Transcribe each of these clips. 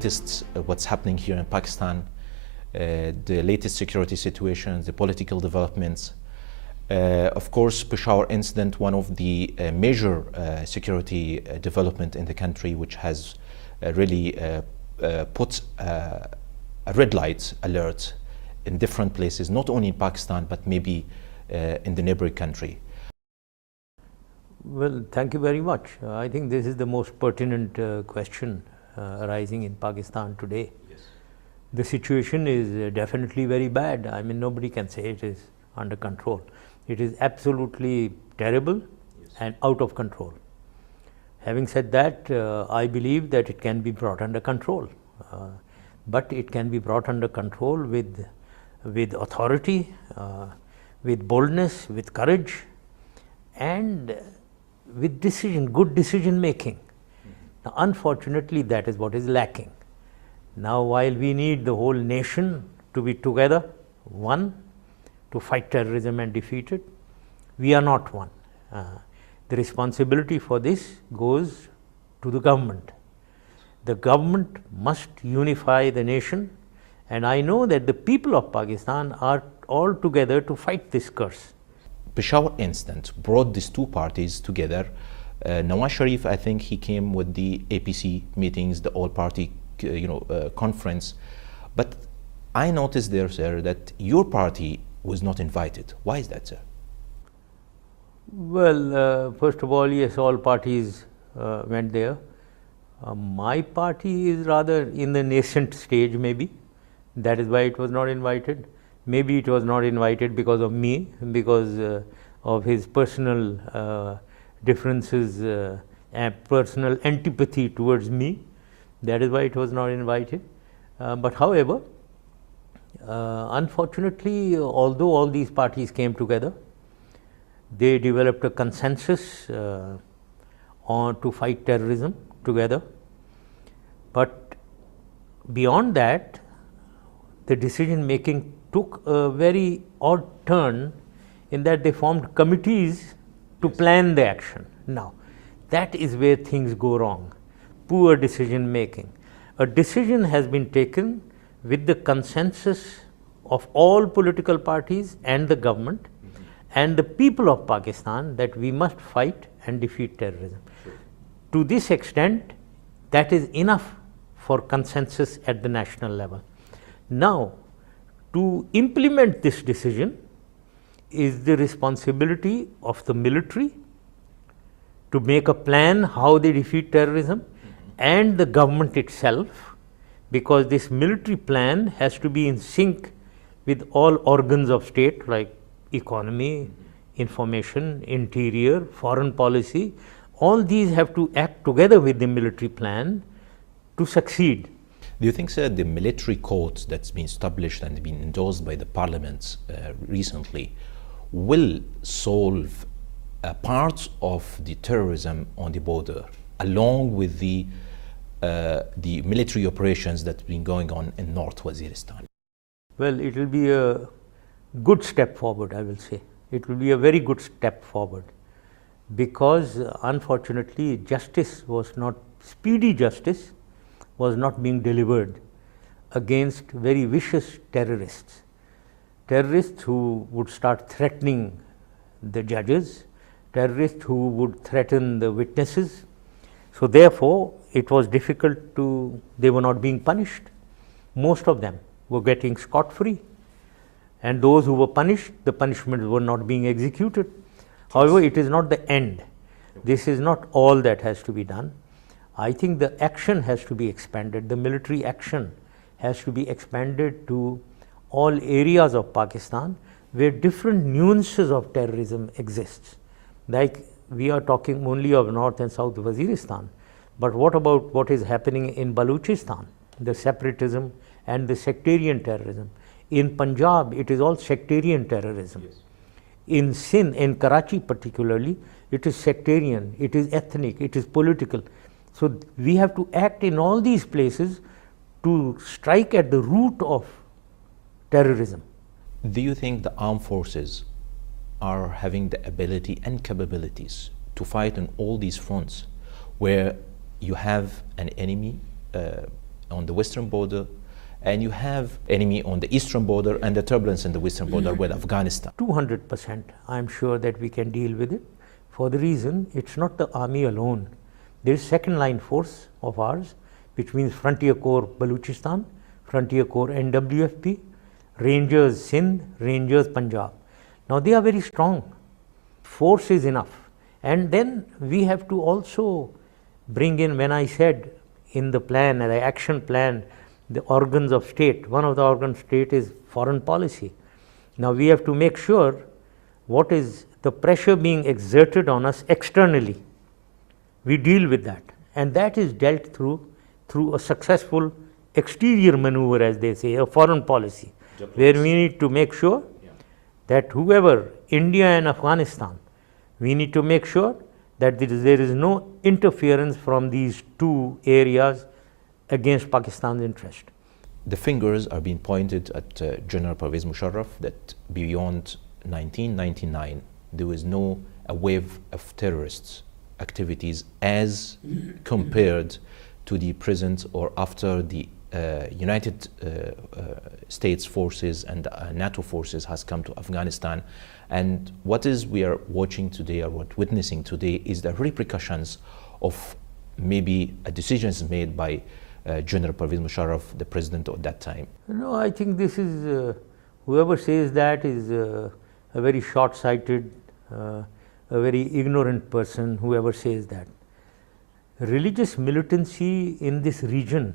latest what's happening here in Pakistan, the latest security situations, the political developments. Of course, Peshawar incident, one of the major security development in the country, which has really put a red light alert in different places, not only in Pakistan, but maybe in the neighboring country. Well, thank you very much. I think this is the most pertinent question arising in Pakistan today. Yes. The situation is definitely very bad. I mean, nobody can say it is under control. It is absolutely terrible. Yes. And out of control. Having said that, I believe that it can be brought under control. But it can be brought under control with authority, with boldness, with courage, and with good decision making. Now, unfortunately, that is what is lacking. Now, while we need the whole nation to be together, one, to fight terrorism and defeat it, we are not one. The responsibility for this goes to the government. The government must unify the nation, and I know that the people of Pakistan are all together to fight this curse. Peshawar incident brought these two parties together. Nawaz Sharif, I think he came with the APC meetings, the all-party conference. But I noticed there, sir, that your party was not invited. Why is that, sir? Well, first of all, yes, all parties went there. My party is rather in the nascent stage, maybe. That is why it was not invited. Maybe it was not invited because of me, because of his personal differences and personal antipathy towards me. That is why it was not invited. But however, unfortunately, although all these parties came together, they developed a consensus to fight terrorism together. But beyond that, the decision making took a very odd turn in that they formed committees to plan the action. Now, that is where things go wrong. Poor decision making. A decision has been taken with the consensus of all political parties and the government and the people of Pakistan that we must fight and defeat terrorism. Sure. To this extent, that is enough for consensus at the national level. Now, to implement this decision is the responsibility of the military to make a plan how they defeat terrorism, and the government itself, because this military plan has to be in sync with all organs of state like economy, information, interior, foreign policy. All these have to act together with the military plan to succeed. Do you think, sir, the military code that's been established and been endorsed by the parliament recently will solve a part of the terrorism on the border, along with the military operations that's been going on in North Waziristan? Well, it will be a good step forward, I will say. It will be a very good step forward, because unfortunately speedy justice was not being delivered against very vicious terrorists. Terrorists who would start threatening the judges, terrorists who would threaten the witnesses. So therefore, it was difficult they were not being punished. Most of them were getting scot-free. And those who were punished, the punishments were not being executed. However, it is not the end. This is not all that has to be done. I think the action has to be expanded. The military action has to be expanded to all areas of Pakistan where different nuances of terrorism exists. Like, we are talking only of North and South Waziristan, but what about what is happening in Balochistan, the separatism and the sectarian terrorism? In Punjab, it is all sectarian terrorism. Yes. In Sindh, in Karachi particularly, it is sectarian, it is ethnic, it is political. So we have to act in all these places to strike at the root of terrorism. Do you think the armed forces are having the ability and capabilities to fight on all these fronts, where you have an enemy on the western border, and you have enemy on the eastern border and the turbulence in the western border with Afghanistan. 200%, I'm sure that we can deal with it, for the reason it's not the army alone. There is second line force of ours, which means Frontier Corps Baluchistan, Frontier Corps NWFP, Rangers Sindh, Rangers Punjab. Now they are very strong. Force is enough. And then we have to also bring in, when I said in the plan, the action plan, the organs of state, one of the organs of state is foreign policy. Now we have to make sure what is the pressure being exerted on us externally. We deal with that, and that is dealt through a successful exterior maneuver, as they say, a foreign policy, where we need to make sure that whoever, India and Afghanistan, we need to make sure that there is no interference from these two areas against Pakistan's interest. The fingers are being pointed at General Pervez Musharraf that beyond 1999 there was no a wave of terrorists activities as compared to the present or after the United States forces and NATO forces has come to Afghanistan. And what is we are watching today or what witnessing today is the repercussions of maybe decisions made by General Pervez Musharraf, the president at that time. No, I think this is, whoever says that is a very short-sighted, a very ignorant person, whoever says that. Religious militancy in this region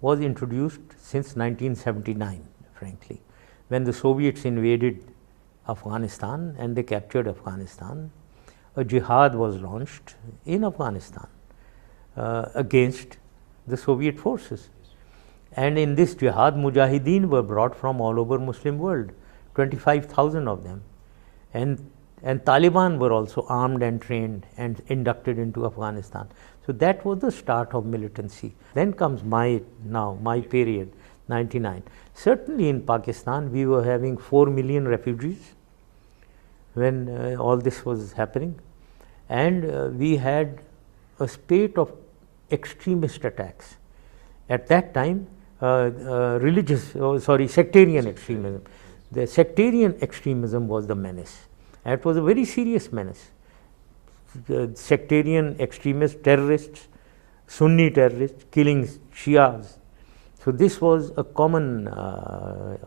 was introduced since 1979, frankly, when the Soviets invaded Afghanistan and they captured Afghanistan. A jihad was launched in Afghanistan against the Soviet forces. And in this jihad, mujahideen were brought from all over Muslim world, 25,000 of them. And Taliban were also armed and trained and inducted into Afghanistan. So that was the start of militancy. Then comes my period, 99. Certainly in Pakistan, we were having 4 million refugees when all this was happening. And we had a spate of extremist attacks. At that time, sectarian extremism. The sectarian extremism was the menace. And it was a very serious menace. The sectarian extremists, terrorists, Sunni terrorists, killing Shias. So this was a common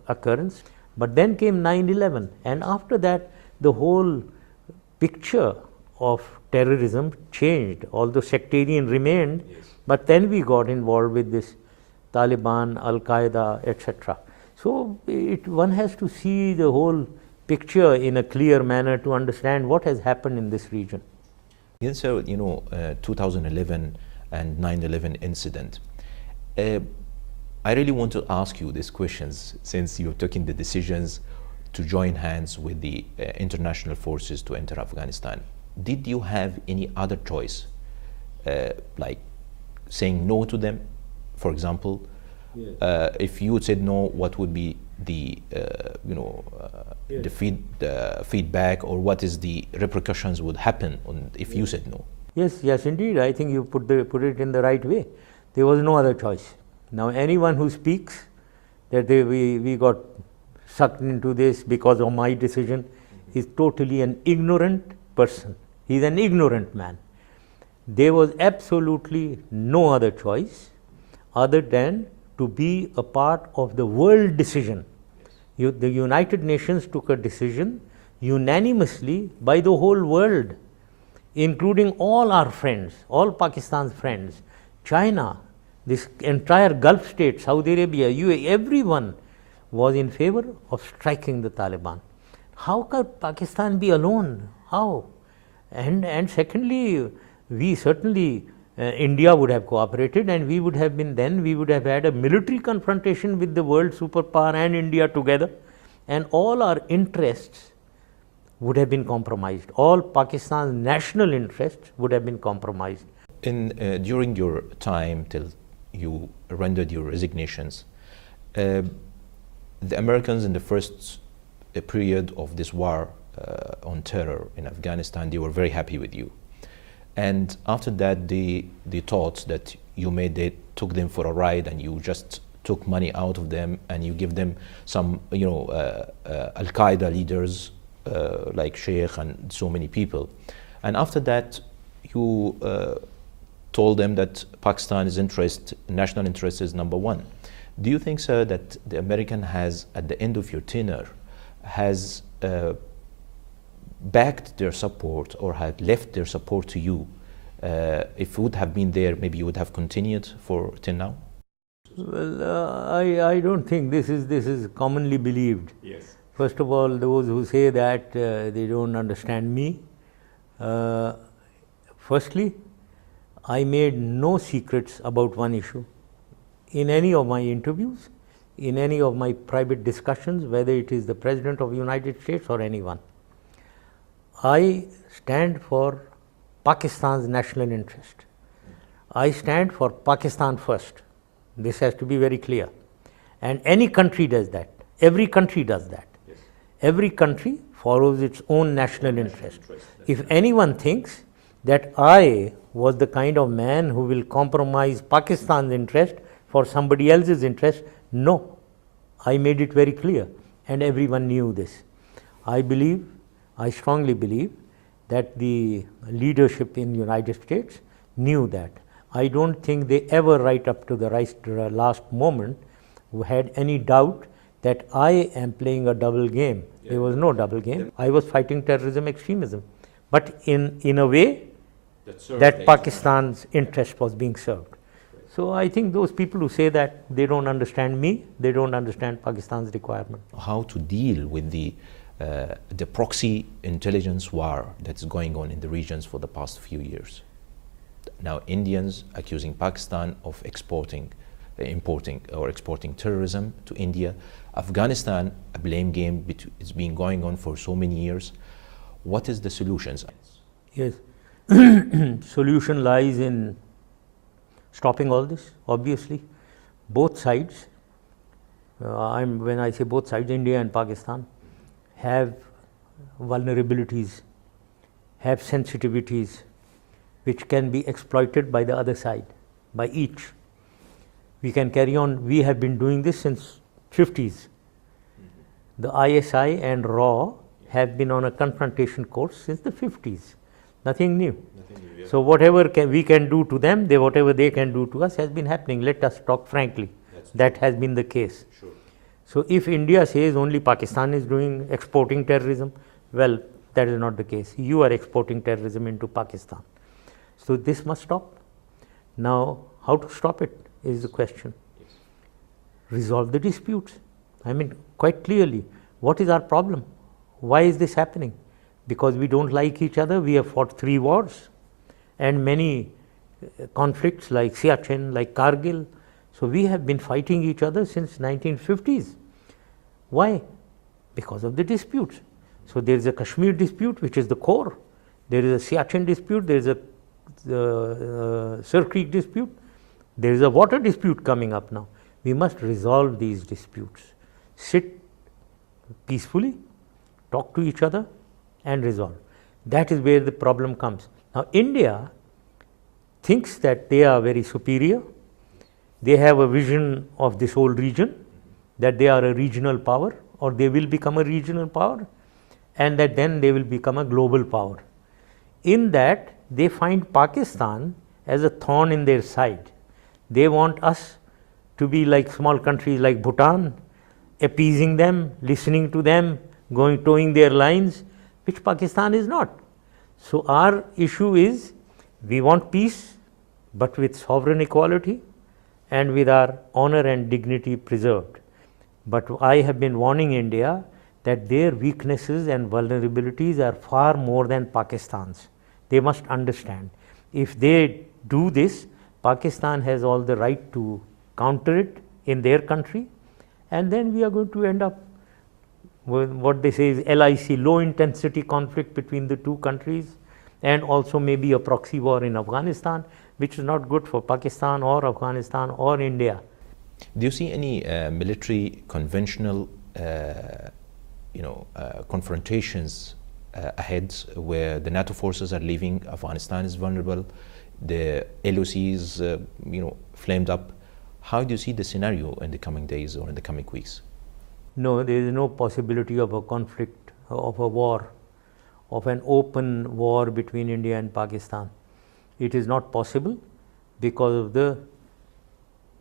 occurrence. But then came 9/11, and after that, the whole picture of terrorism changed, although sectarian remained, but then we got involved with this Taliban, Al-Qaeda, etc. So one has to see the whole picture in a clear manner to understand what has happened in this region. Yes, so 2011 and 9/11 incident. I really want to ask you these questions since you're taking the decisions to join hands with the international forces to enter Afghanistan. Did you have any other choice, like saying no to them, for example? Yes. If you said no, what would be the yes, the feedback, or what is the repercussions would happen if yes, you said no? Yes, indeed. I think you put it in the right way. There was no other choice. Now, anyone who speaks that we got sucked into this because of my decision is totally an ignorant person. He is an ignorant man. There was absolutely no other choice other than to be a part of the world decision. The United Nations took a decision unanimously by the whole world, including all our friends, all Pakistan's friends, China, this entire Gulf state, Saudi Arabia, UAE, everyone was in favor of striking the Taliban. How could Pakistan be alone? How? And secondly, we certainly, India would have cooperated, and we would have had a military confrontation with the world superpower and India together, and all our interests would have been compromised. All Pakistan's national interests would have been compromised. During your time till you rendered your resignations, the Americans in the first period of this war on terror in Afghanistan, they were very happy with you. And after that, they thought that they took them for a ride and you just took money out of them and you give them some, Al-Qaeda leaders like Sheikh and so many people. And after that, you told them that Pakistan's national interest is number one. Do you think, sir, that the American has, at the end of your tenure, has backed their support or had left their support to you? If it would have been there, maybe you would have continued till now? Well, I don't think this is commonly believed. Yes. First of all, those who say that they don't understand me. Firstly, I made no secrets about one issue. In any of my interviews, in any of my private discussions, whether it is the President of the United States or anyone, I stand for Pakistan's national interest. I stand for Pakistan first. This has to be very clear. And any country does that. Every country does that. Yes. Every country follows its own national interest. If anyone thinks that I was the kind of man who will compromise Pakistan's interest for somebody else's interest, no. I made it very clear and everyone knew this. I strongly believe that the leadership in the United States knew that. I don't think they ever, right up to the last moment, had any doubt that I am playing a double game. Yeah. There was no double game. I was fighting terrorism, extremism, but in a way that Pakistan's interest was being served. So I think those people who say that they don't understand me, they don't understand Pakistan's requirement. How to deal with the proxy intelligence war that's going on in the regions for the past few years? Now, Indians accusing Pakistan of importing terrorism to India. Afghanistan, a blame game, it's been going on for so many years. What is the solutions? Yes, solution lies in stopping all this, obviously. Both sides, when I say both sides, India and Pakistan, have vulnerabilities, have sensitivities, which can be exploited by the other side, by each. We can carry on. We have been doing this since 50s. The ISI and RAW have been on a confrontation course since the 50s. Nothing new. Yeah. So whatever we can do to them, whatever they can do to us has been happening. Let us talk frankly. That has been the case. Sure. So if India says only Pakistan is exporting terrorism, well, that is not the case. You are exporting terrorism into Pakistan. So this must stop. Now, how to stop it is the question. Yes. Resolve the disputes. I mean, quite clearly, what is our problem? Why is this happening? Because we don't like each other. We have fought 3 wars and many conflicts like Siachen, like Kargil. So we have been fighting each other since 1950s. Why? Because of the disputes. So there is a Kashmir dispute, which is the core. There is a Siachen dispute. There is a Sir Creek dispute. There is a water dispute coming up now. We must resolve these disputes. Sit peacefully, talk to each other and resolve. That is where the problem comes. Now, India thinks that they are very superior. They have a vision of this whole region, that they are a regional power, or they will become a regional power, and that then they will become a global power. In that, they find Pakistan as a thorn in their side. They want us to be like small countries like Bhutan, appeasing them, listening to them, towing their lines, which Pakistan is not. So our issue is, we want peace, but with sovereign equality and with our honor and dignity preserved. But I have been warning India that their weaknesses and vulnerabilities are far more than Pakistan's. They must understand. If they do this, Pakistan has all the right to counter it in their country, and then we are going to end up with what they say is LIC, low intensity conflict between the 2 countries, and also maybe a proxy war in Afghanistan, which is not good for Pakistan or Afghanistan or India. Do you see any military conventional confrontations ahead, where the NATO forces are leaving, Afghanistan is vulnerable, the LOCs, flamed up. How do you see the scenario in the coming days or in the coming weeks? No, there is no possibility of a conflict, of a war, of an open war between India and Pakistan. It is not possible because of the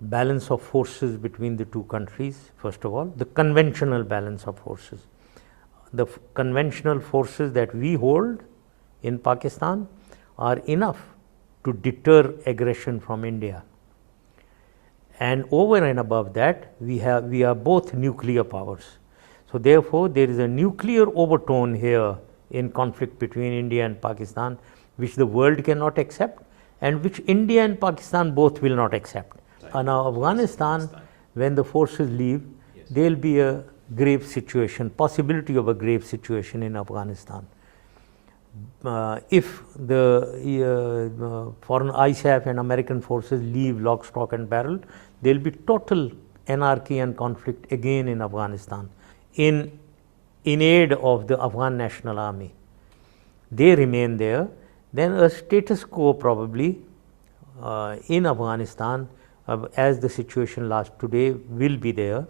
balance of forces between the two countries. First of all, the conventional balance of forces. The conventional forces that we hold in Pakistan are enough to deter aggression from India. And over and above that, we are both nuclear powers. So therefore, there is a nuclear overtone here in conflict between India and Pakistan, which the world cannot accept and which India and Pakistan both will not accept. Now, Afghanistan, when the forces leave, there will be a grave situation, possibility of a grave situation in Afghanistan. If the foreign ISAF and American forces leave lock, stock and barrel, there will be total anarchy and conflict again in Afghanistan in aid of the Afghan National Army. They remain there, then a status quo probably in Afghanistan as the situation lasts today will be there,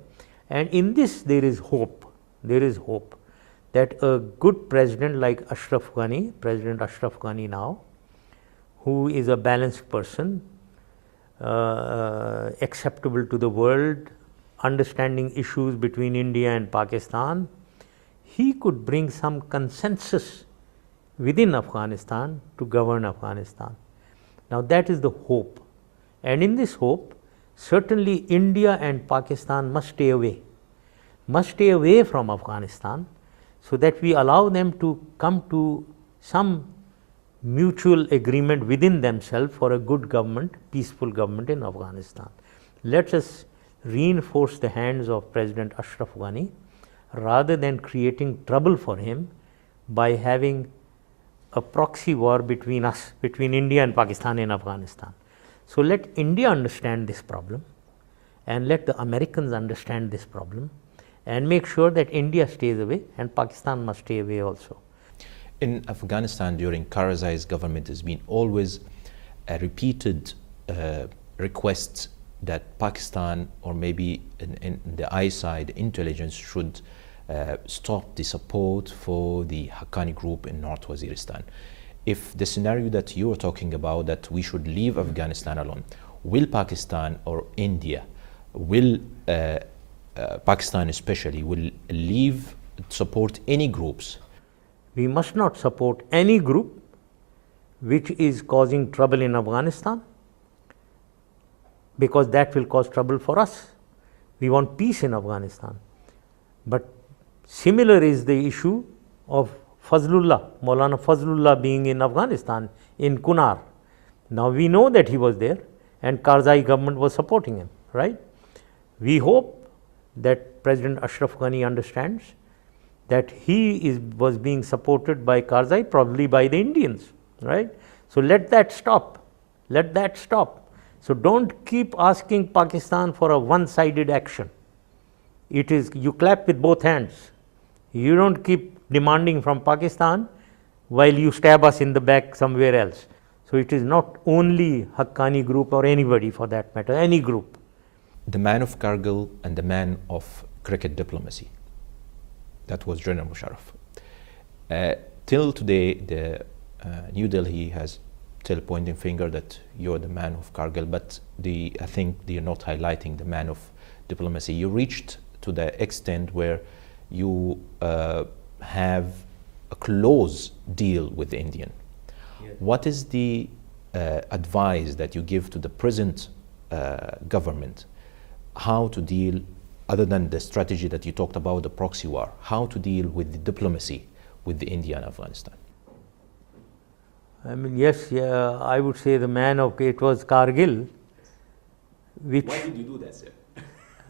and in this there is hope. There is hope that a good president like President Ashraf Ghani now, who is a balanced person, acceptable to the world, understanding issues between India and Pakistan, he could bring some consensus within Afghanistan to govern Afghanistan. Now that is the hope, and in this hope, certainly India and Pakistan must stay away from Afghanistan, so that we allow them to come to some mutual agreement within themselves for a good government, peaceful government in Afghanistan. Let us reinforce the hands of President Ashraf Ghani rather than creating trouble for him by having a proxy war between us, between India and Pakistan in Afghanistan. So let India understand this problem and let the Americans understand this problem and make sure that India stays away and Pakistan must stay away also. In Afghanistan during Karzai's government, has been always a repeated request that Pakistan, or maybe in the I side intelligence, should stop the support for the Haqqani group in North Waziristan. If the scenario that you are talking about, that we should leave Afghanistan alone, will Pakistan or India, will Pakistan especially, will leave support any groups? We must not support any group which is causing trouble in Afghanistan, because that will cause trouble for us. We want peace in Afghanistan. But similar is the issue of Fazlullah, Maulana Fazlullah being in Afghanistan, in Kunar. Now we know that he was there and Karzai government was supporting him, right? We hope that President Ashraf Ghani understands that he was being supported by Karzai, probably by the Indians, right? So let that stop. Let that stop. So don't keep asking Pakistan for a one-sided action. It is, you clap with both hands. You don't keep demanding from Pakistan while you stab us in the back somewhere else. So it is not only Haqqani group or anybody for that matter, any group. The man of Kargil and the man of cricket diplomacy, that was General Musharraf. Till today, the New Delhi has still pointing finger that you're the man of Kargil, but I think they are not highlighting the man of diplomacy. You reached to the extent where you have a close deal with the Indian. Yes. What is the advice that you give to the present government, how to deal, other than the strategy that you talked about, the proxy war, how to deal with the diplomacy with the India and Afghanistan? I mean, yes, yeah, I would say the man of it was Kargil. Which why did you do that, sir?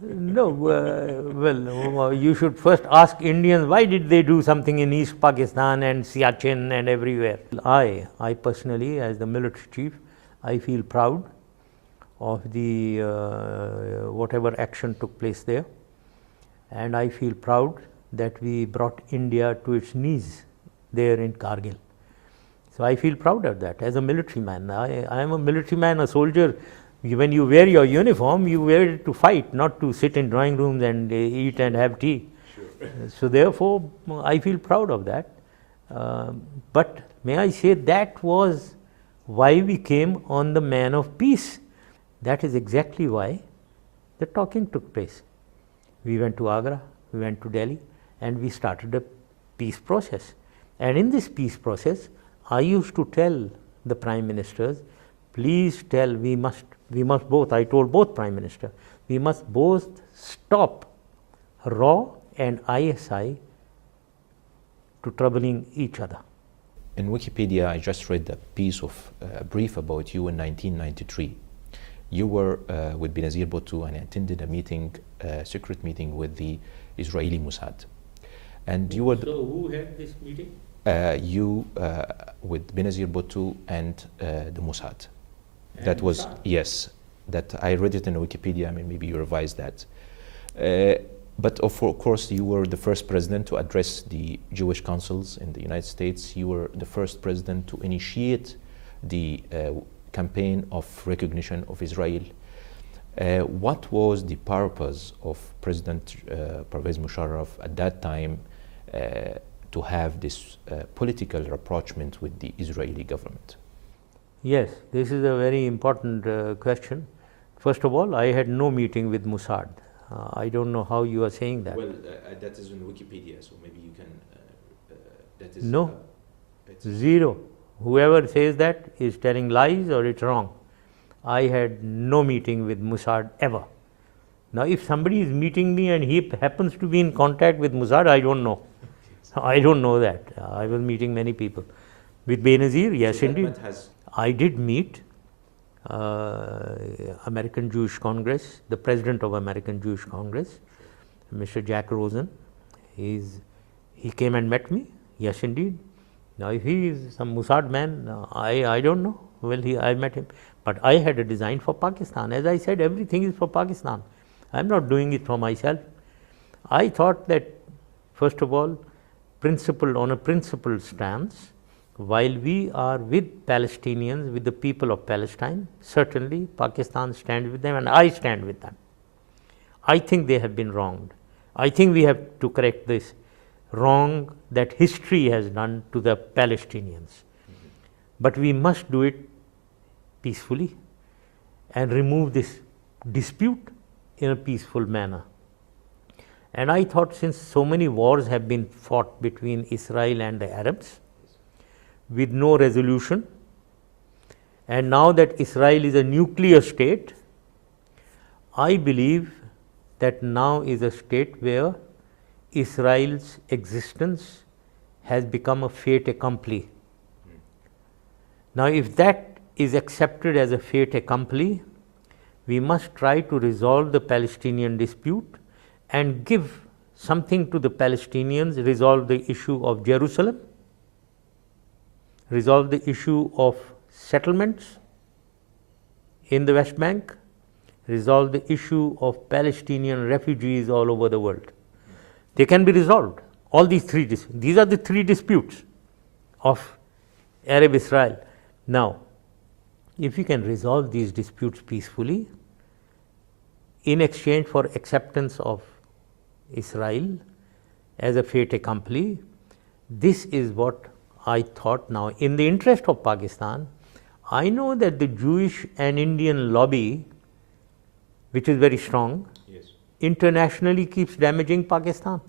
No, well, you should first ask Indians why did they do something in East Pakistan and Siachen and everywhere. I personally, as the military chief, I feel proud of the whatever action took place there, and I feel proud that we brought India to its knees there in Kargil. So I feel proud of that as a military man. I am a military man, a soldier. When you wear your uniform, you wear it to fight, not to sit in drawing rooms and eat and have tea. Sure. So therefore, I feel proud of that. But may I say, that was why we came on the man of peace. That is exactly why the talking took place. We went to Agra, we went to Delhi, and we started a peace process. And in this peace process, I used to tell the prime ministers, please tell, we must both, I told both prime minister, we must both stop RAW and ISI to troubling each other. In Wikipedia, I just read a piece of brief about you in 1993. You were with Benazir Bhutto and attended a meeting, secret meeting with the Israeli Mossad. And you were. So who had this meeting? You with Benazir Bhutto and the Mossad. And that was Mossad? Yes. That I read it in Wikipedia. I mean, maybe you revised that. But of course, you were the first president to address the Jewish councils in the United States. You were the first president to initiate the campaign of recognition of Israel. What was the purpose of President Pervez Musharraf at that time to have this political rapprochement with the Israeli government? Yes, this is a very important question. First of all, I had no meeting with Mossad. I don't know how you are saying that. Well, that is in Wikipedia, so maybe you can. That is no, zero. Whoever says that is telling lies or it's wrong. I had no meeting with Mossad ever. Now, if somebody is meeting me and he happens to be in contact with Mossad, I don't know. I don't know that. I was meeting many people. With Benazir, yes, so indeed. I did meet American Jewish Congress, the president of American Jewish Congress, Mr. Jack Rosen. He came and met me. Yes, indeed. Now, if he is some Mossad man, I don't know. Well, I met him. But I had a design for Pakistan. As I said, everything is for Pakistan. I am not doing it for myself. I thought that, first of all, on a principled stance, while we are with Palestinians, with the people of Palestine, certainly Pakistan stands with them and I stand with them. I think they have been wronged. I think we have to correct this wrong that history has done to the Palestinians. But we must do it peacefully and remove this dispute in a peaceful manner. And I thought, since so many wars have been fought between Israel and the Arabs with no resolution, and now that Israel is a nuclear state, I believe that now is a state where Israel's existence has become a fait accompli. Now, if that is accepted as a fait accompli, we must try to resolve the Palestinian dispute and give something to the Palestinians, resolve the issue of Jerusalem, resolve the issue of settlements in the West Bank, resolve the issue of Palestinian refugees all over the world. They can be resolved. All these three, these are the three disputes of Arab-Israel. Now, if we can resolve these disputes peacefully, in exchange for acceptance of Israel as a fait accompli, this is what I thought. Now, in the interest of Pakistan, I know that the Jewish and Indian lobby, which is very strong, Yes. internationally keeps damaging Pakistan.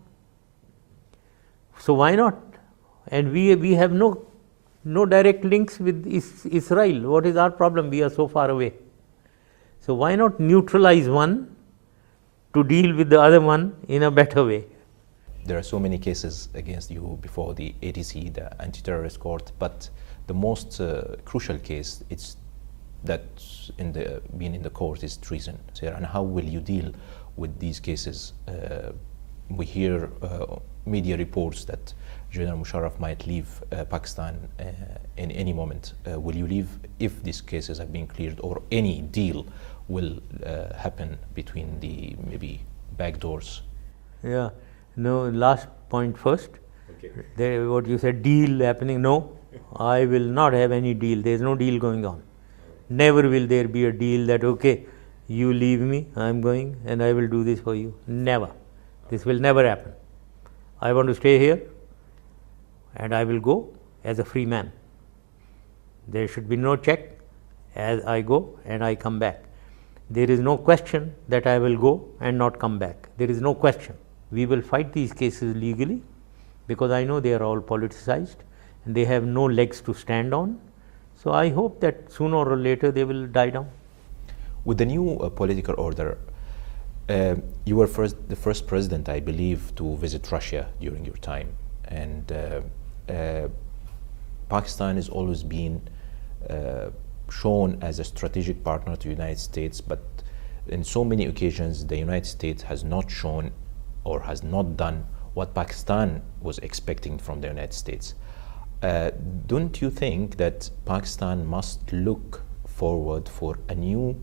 So why not? And we have no direct links with Israel. What is our problem? We are so far away. So why not neutralize one to deal with the other one in a better way? There are so many cases against you before the ATC, the anti-terrorist court, but the most crucial case, it's that being in the court is treason. And how will you deal with these cases? We hear media reports that General Musharraf might leave Pakistan in any moment. Will you leave if these cases have been cleared, or any deal will happen between the maybe back doors? Yeah. No, last point first. Okay. What you said, deal happening. No, I will not have any deal. There is no deal going on. Never will there be a deal that, okay, you leave me, I am going and I will do this for you. Never. This will never happen. I want to stay here and I will go as a free man. There should be no check as I go and I come back. There is no question that I will go and not come back. There is no question. We will fight these cases legally because I know they are all politicized and they have no legs to stand on. So I hope that sooner or later they will die down. With the new political order, you were the first president, I believe, to visit Russia during your time. And Pakistan has always been shown as a strategic partner to the United States, but in so many occasions the United States has not shown or has not done what Pakistan was expecting from the United States. Don't you think that Pakistan must look forward for a new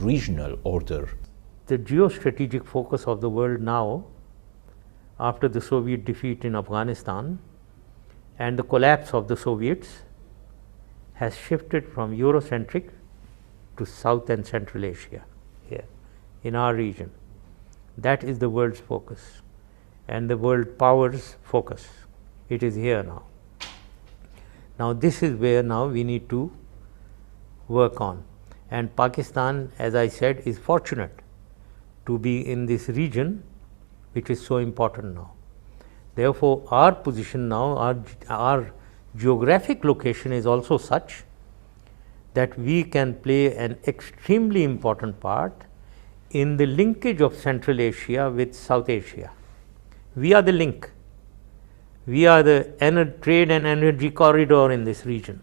regional order? The geostrategic focus of the world now, after the Soviet defeat in Afghanistan and the collapse of the Soviets, has shifted from Eurocentric to South and Central Asia here in our region. That is the world's focus and the world powers focus. It is here now. Now this is where now we need to work on, and Pakistan, as I said, is fortunate to be in this region which is so important now. Therefore, our position now, our geographic location is also such that we can play an extremely important part in the linkage of Central Asia with South Asia. We are the link. We are the trade and energy corridor in this region.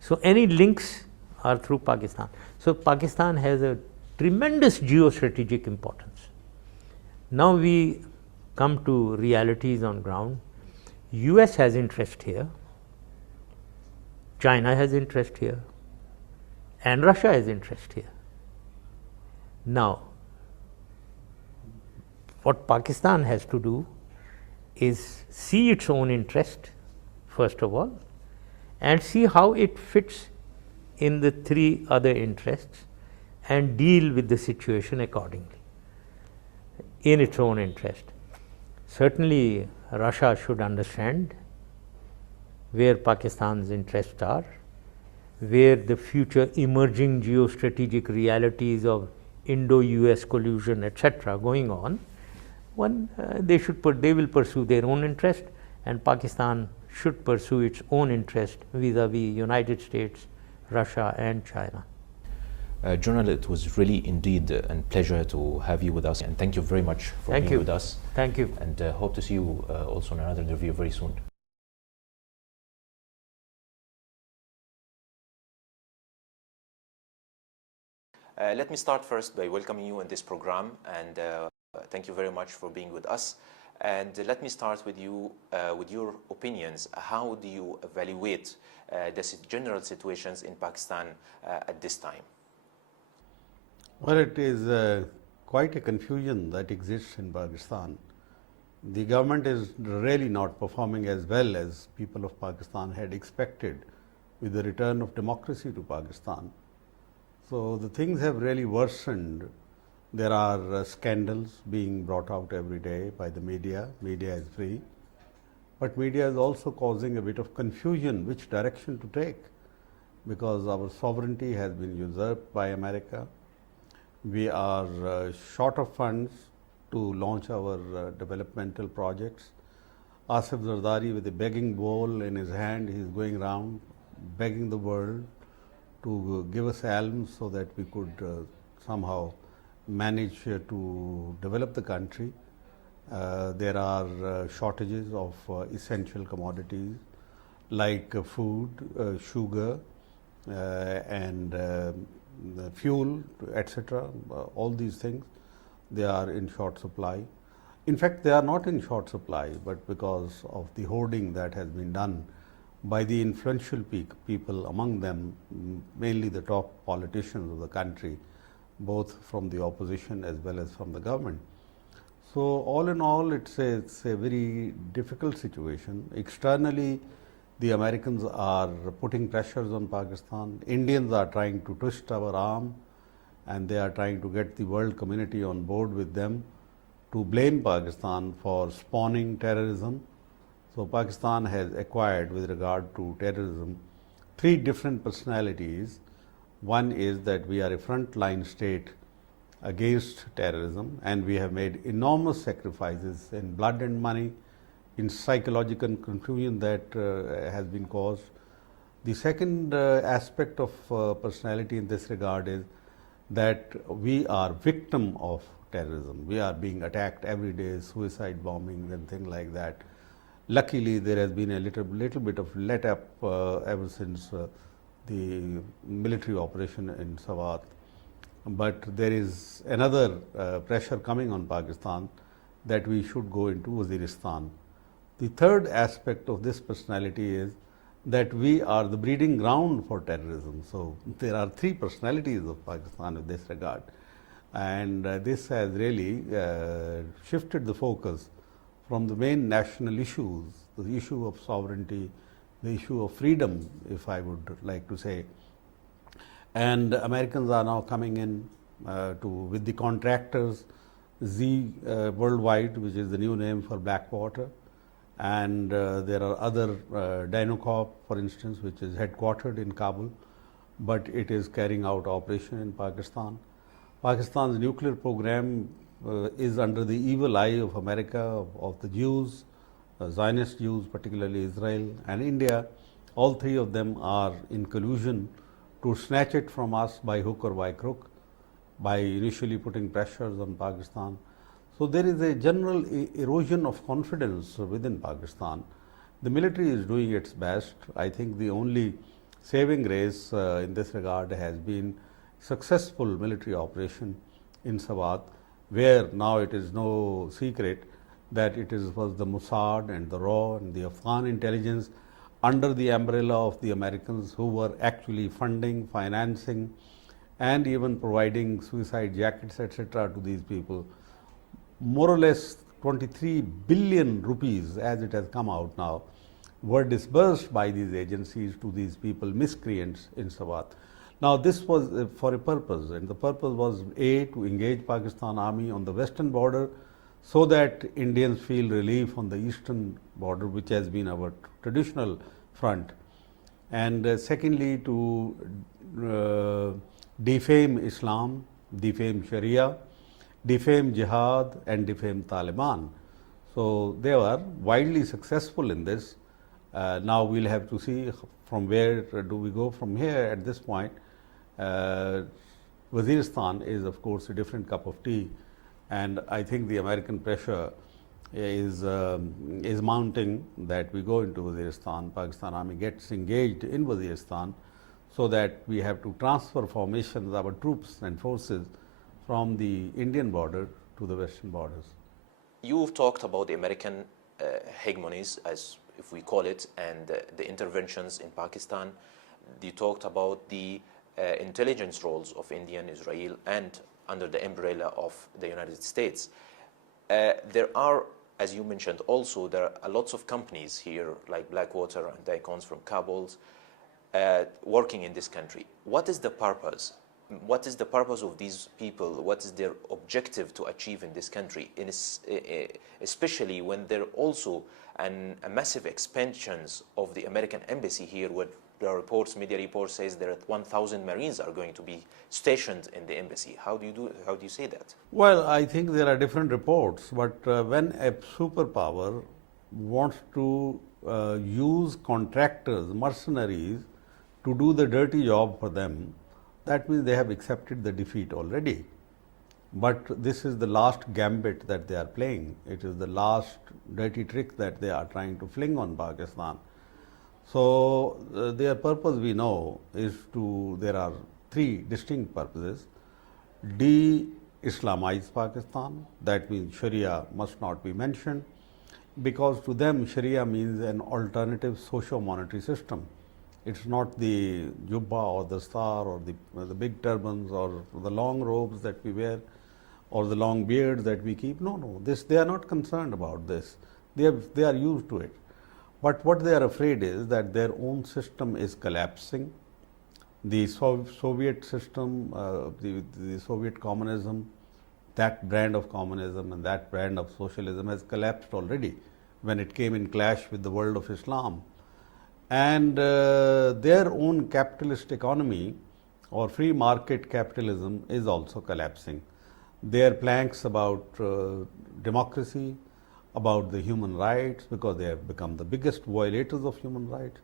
So any links are through Pakistan. So Pakistan has a tremendous geostrategic importance. Now we come to realities on ground. US has interest here, China has interest here, and Russia has interest here. Now, what Pakistan has to do is see its own interest first of all and see how it fits in the three other interests and deal with the situation accordingly in its own interest. Certainly, Russia should understand where Pakistan's interests are, where the future emerging geostrategic realities of Indo-US collusion, etc., going on. They will pursue their own interest, and Pakistan should pursue its own interest vis-a-vis United States, Russia, and China. General, it was really indeed a pleasure to have you with us, and thank you very much for being with us. Thank you. And hope to see you also in another interview very soon. Let me start first by welcoming you in this program, and thank you very much for being with us. And let me start with you, with your opinions. How do you evaluate the general situations in Pakistan at this time? Well, it is quite a confusion that exists in Pakistan. The government is really not performing as well as people of Pakistan had expected with the return of democracy to Pakistan. So the things have really worsened. There are scandals being brought out every day by the media. Media is free. But media is also causing a bit of confusion which direction to take, because our sovereignty has been usurped by America. We are short of funds to launch our developmental projects. Asif Zardari, with a begging bowl in his hand, he is going around begging the world to give us alms so that we could somehow manage to develop the country. There are shortages of essential commodities like food, sugar, and fuel, etc. All these things, they are in short supply. In fact, they are not in short supply, but because of the hoarding that has been done by the influential people, among them mainly the top politicians of the country, both from the opposition as well as from the government. So all in all, it's a very difficult situation. Externally, the Americans are putting pressures on Pakistan. Indians are trying to twist our arm, and they are trying to get the world community on board with them to blame Pakistan for spawning terrorism. So Pakistan has acquired, with regard to terrorism, three different personalities. One is that we are a frontline state against terrorism, and we have made enormous sacrifices in blood and money, in psychological confusion that has been caused. The second aspect of personality in this regard is that we are victim of terrorism. We are being attacked every day, suicide bombings and things like that. Luckily, there has been a little bit of let up ever since the military operation in Swat. But there is another pressure coming on Pakistan that we should go into Waziristan. The third aspect of this personality is that we are the breeding ground for terrorism. So there are three personalities of Pakistan in this regard, and this has really shifted the focus from the main national issues, the issue of sovereignty, the issue of freedom, if I would like to say. And Americans are now coming in with the contractors, Z Worldwide, which is the new name for Blackwater, and there are other Dynacorp, for instance, which is headquartered in Kabul, but it is carrying out operation in Pakistan. Pakistan's nuclear program is under the evil eye of America, of the Jews, Zionist Jews, particularly Israel and India. All three of them are in collusion to snatch it from us by hook or by crook, by initially putting pressures on Pakistan. So there is a general erosion of confidence within Pakistan. The military is doing its best. I think the only saving grace in this regard has been successful military operation in Swat, where now it is no secret that it was the Mossad and the RAW and the Afghan intelligence under the umbrella of the Americans who were actually funding, financing, and even providing suicide jackets, etc. to these people. More or less 23 billion rupees, as it has come out now, were disbursed by these agencies to these people, miscreants in Swat. Now, this was for a purpose, and the purpose was A, to engage Pakistan Army on the western border so that Indians feel relief on the eastern border, which has been our traditional front, and secondly, to defame Islam, defame Sharia, defame Jihad, and defame Taliban. So they were widely successful in this. Now we'll have to see from where do we go from here. At this point, Waziristan is of course a different cup of tea, and I think the American pressure is mounting that we go into Waziristan. Pakistan Army gets engaged in Waziristan, so that we have to transfer formations, our troops and forces, from the Indian border to the western borders. You've talked about the American hegemonies, as if we call it, and the interventions in Pakistan. You talked about the intelligence roles of India and Israel, and under the umbrella of the United States. There are, as you mentioned also, there are lots of companies here, like Blackwater and Icons from Kabul, working in this country. What is the purpose? What is the purpose of these people? What is their objective to achieve in this country? Especially when there are also a massive expansions of the American embassy here, where the media reports says that 1,000 Marines are going to be stationed in the embassy. How do you say that? Well, I think there are different reports, but when a superpower wants to use contractors, mercenaries, to do the dirty job for them, that means they have accepted the defeat already. But this is the last gambit that they are playing. It is the last dirty trick that they are trying to fling on Pakistan. So their purpose, we know, is there are three distinct purposes. De-Islamize Pakistan, that means Sharia must not be mentioned, because to them Sharia means an alternative socio-monetary system. It's not the jubba or the star or the big turbans or the long robes that we wear or the long beards that we keep. No, they are not concerned about this. They are used to it. But what they are afraid is that their own system is collapsing. The Soviet system, the Soviet communism, that brand of communism and that brand of socialism has collapsed already when it came in clash with the world of Islam. And their own capitalist economy or free market capitalism is also collapsing. Their planks about democracy, about the human rights, because they have become the biggest violators of human rights.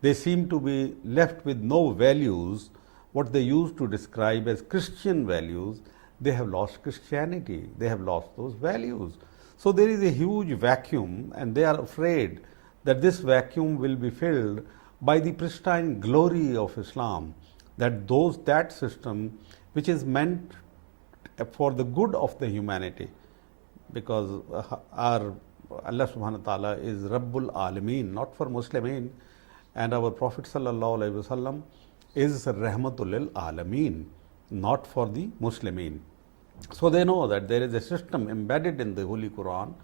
They seem to be left with no values, what they used to describe as Christian values. They have lost Christianity, they have lost those values. So there is a huge vacuum, and they are afraid that this vacuum will be filled by the pristine glory of Islam, that system which is meant for the good of the humanity, because our Allah subhanahu wa ta'ala is Rabbul Alameen, not for Muslimin, and our Prophet sallallahu alaihi wasallam is Rahmatul lil Alameen, not for the Muslimin. So they know that there is a system embedded in the Holy Quran,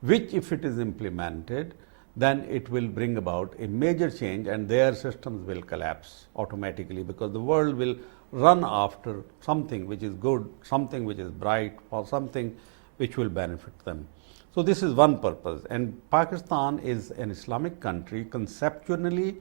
which if it is implemented, then it will bring about a major change, and their systems will collapse automatically, because the world will run after something which is good, something which is bright, or something which will benefit them. So this is one purpose, and Pakistan is an Islamic country conceptually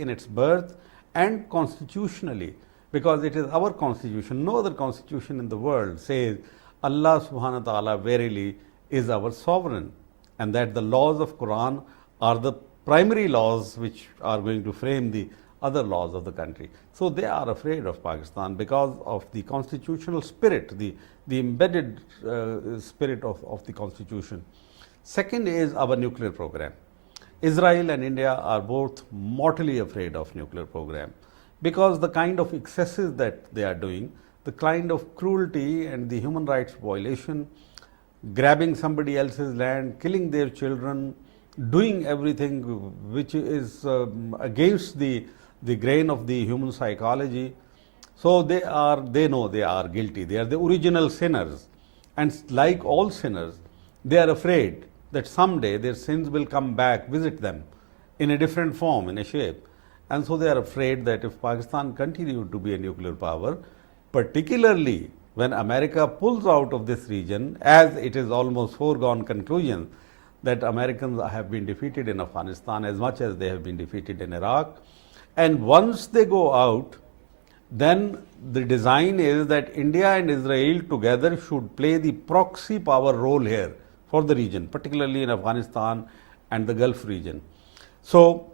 in its birth and constitutionally, because it is our constitution. No other constitution in the world says Allah subhanahu wa ta'ala verily is our sovereign, and that the laws of Quran are the primary laws which are going to frame the other laws of the country. So they are afraid of Pakistan because of the constitutional spirit, the embedded spirit of the constitution. Second is our nuclear program. Israel and India are both mortally afraid of nuclear program, because the kind of excesses that they are doing, the kind of cruelty and the human rights violation, grabbing somebody else's land, killing their children, doing everything which is against the grain of the human psychology. So they know they are guilty. They are the original sinners, and like all sinners, they are afraid that someday their sins will come back, visit them in a different form, in a shape. And so they are afraid that if Pakistan continues to be a nuclear power, particularly when America pulls out of this region, as it is almost foregone conclusion that Americans have been defeated in Afghanistan as much as they have been defeated in Iraq, and once they go out, then the design is that India and Israel together should play the proxy power role here for the region, particularly in Afghanistan and the Gulf region. So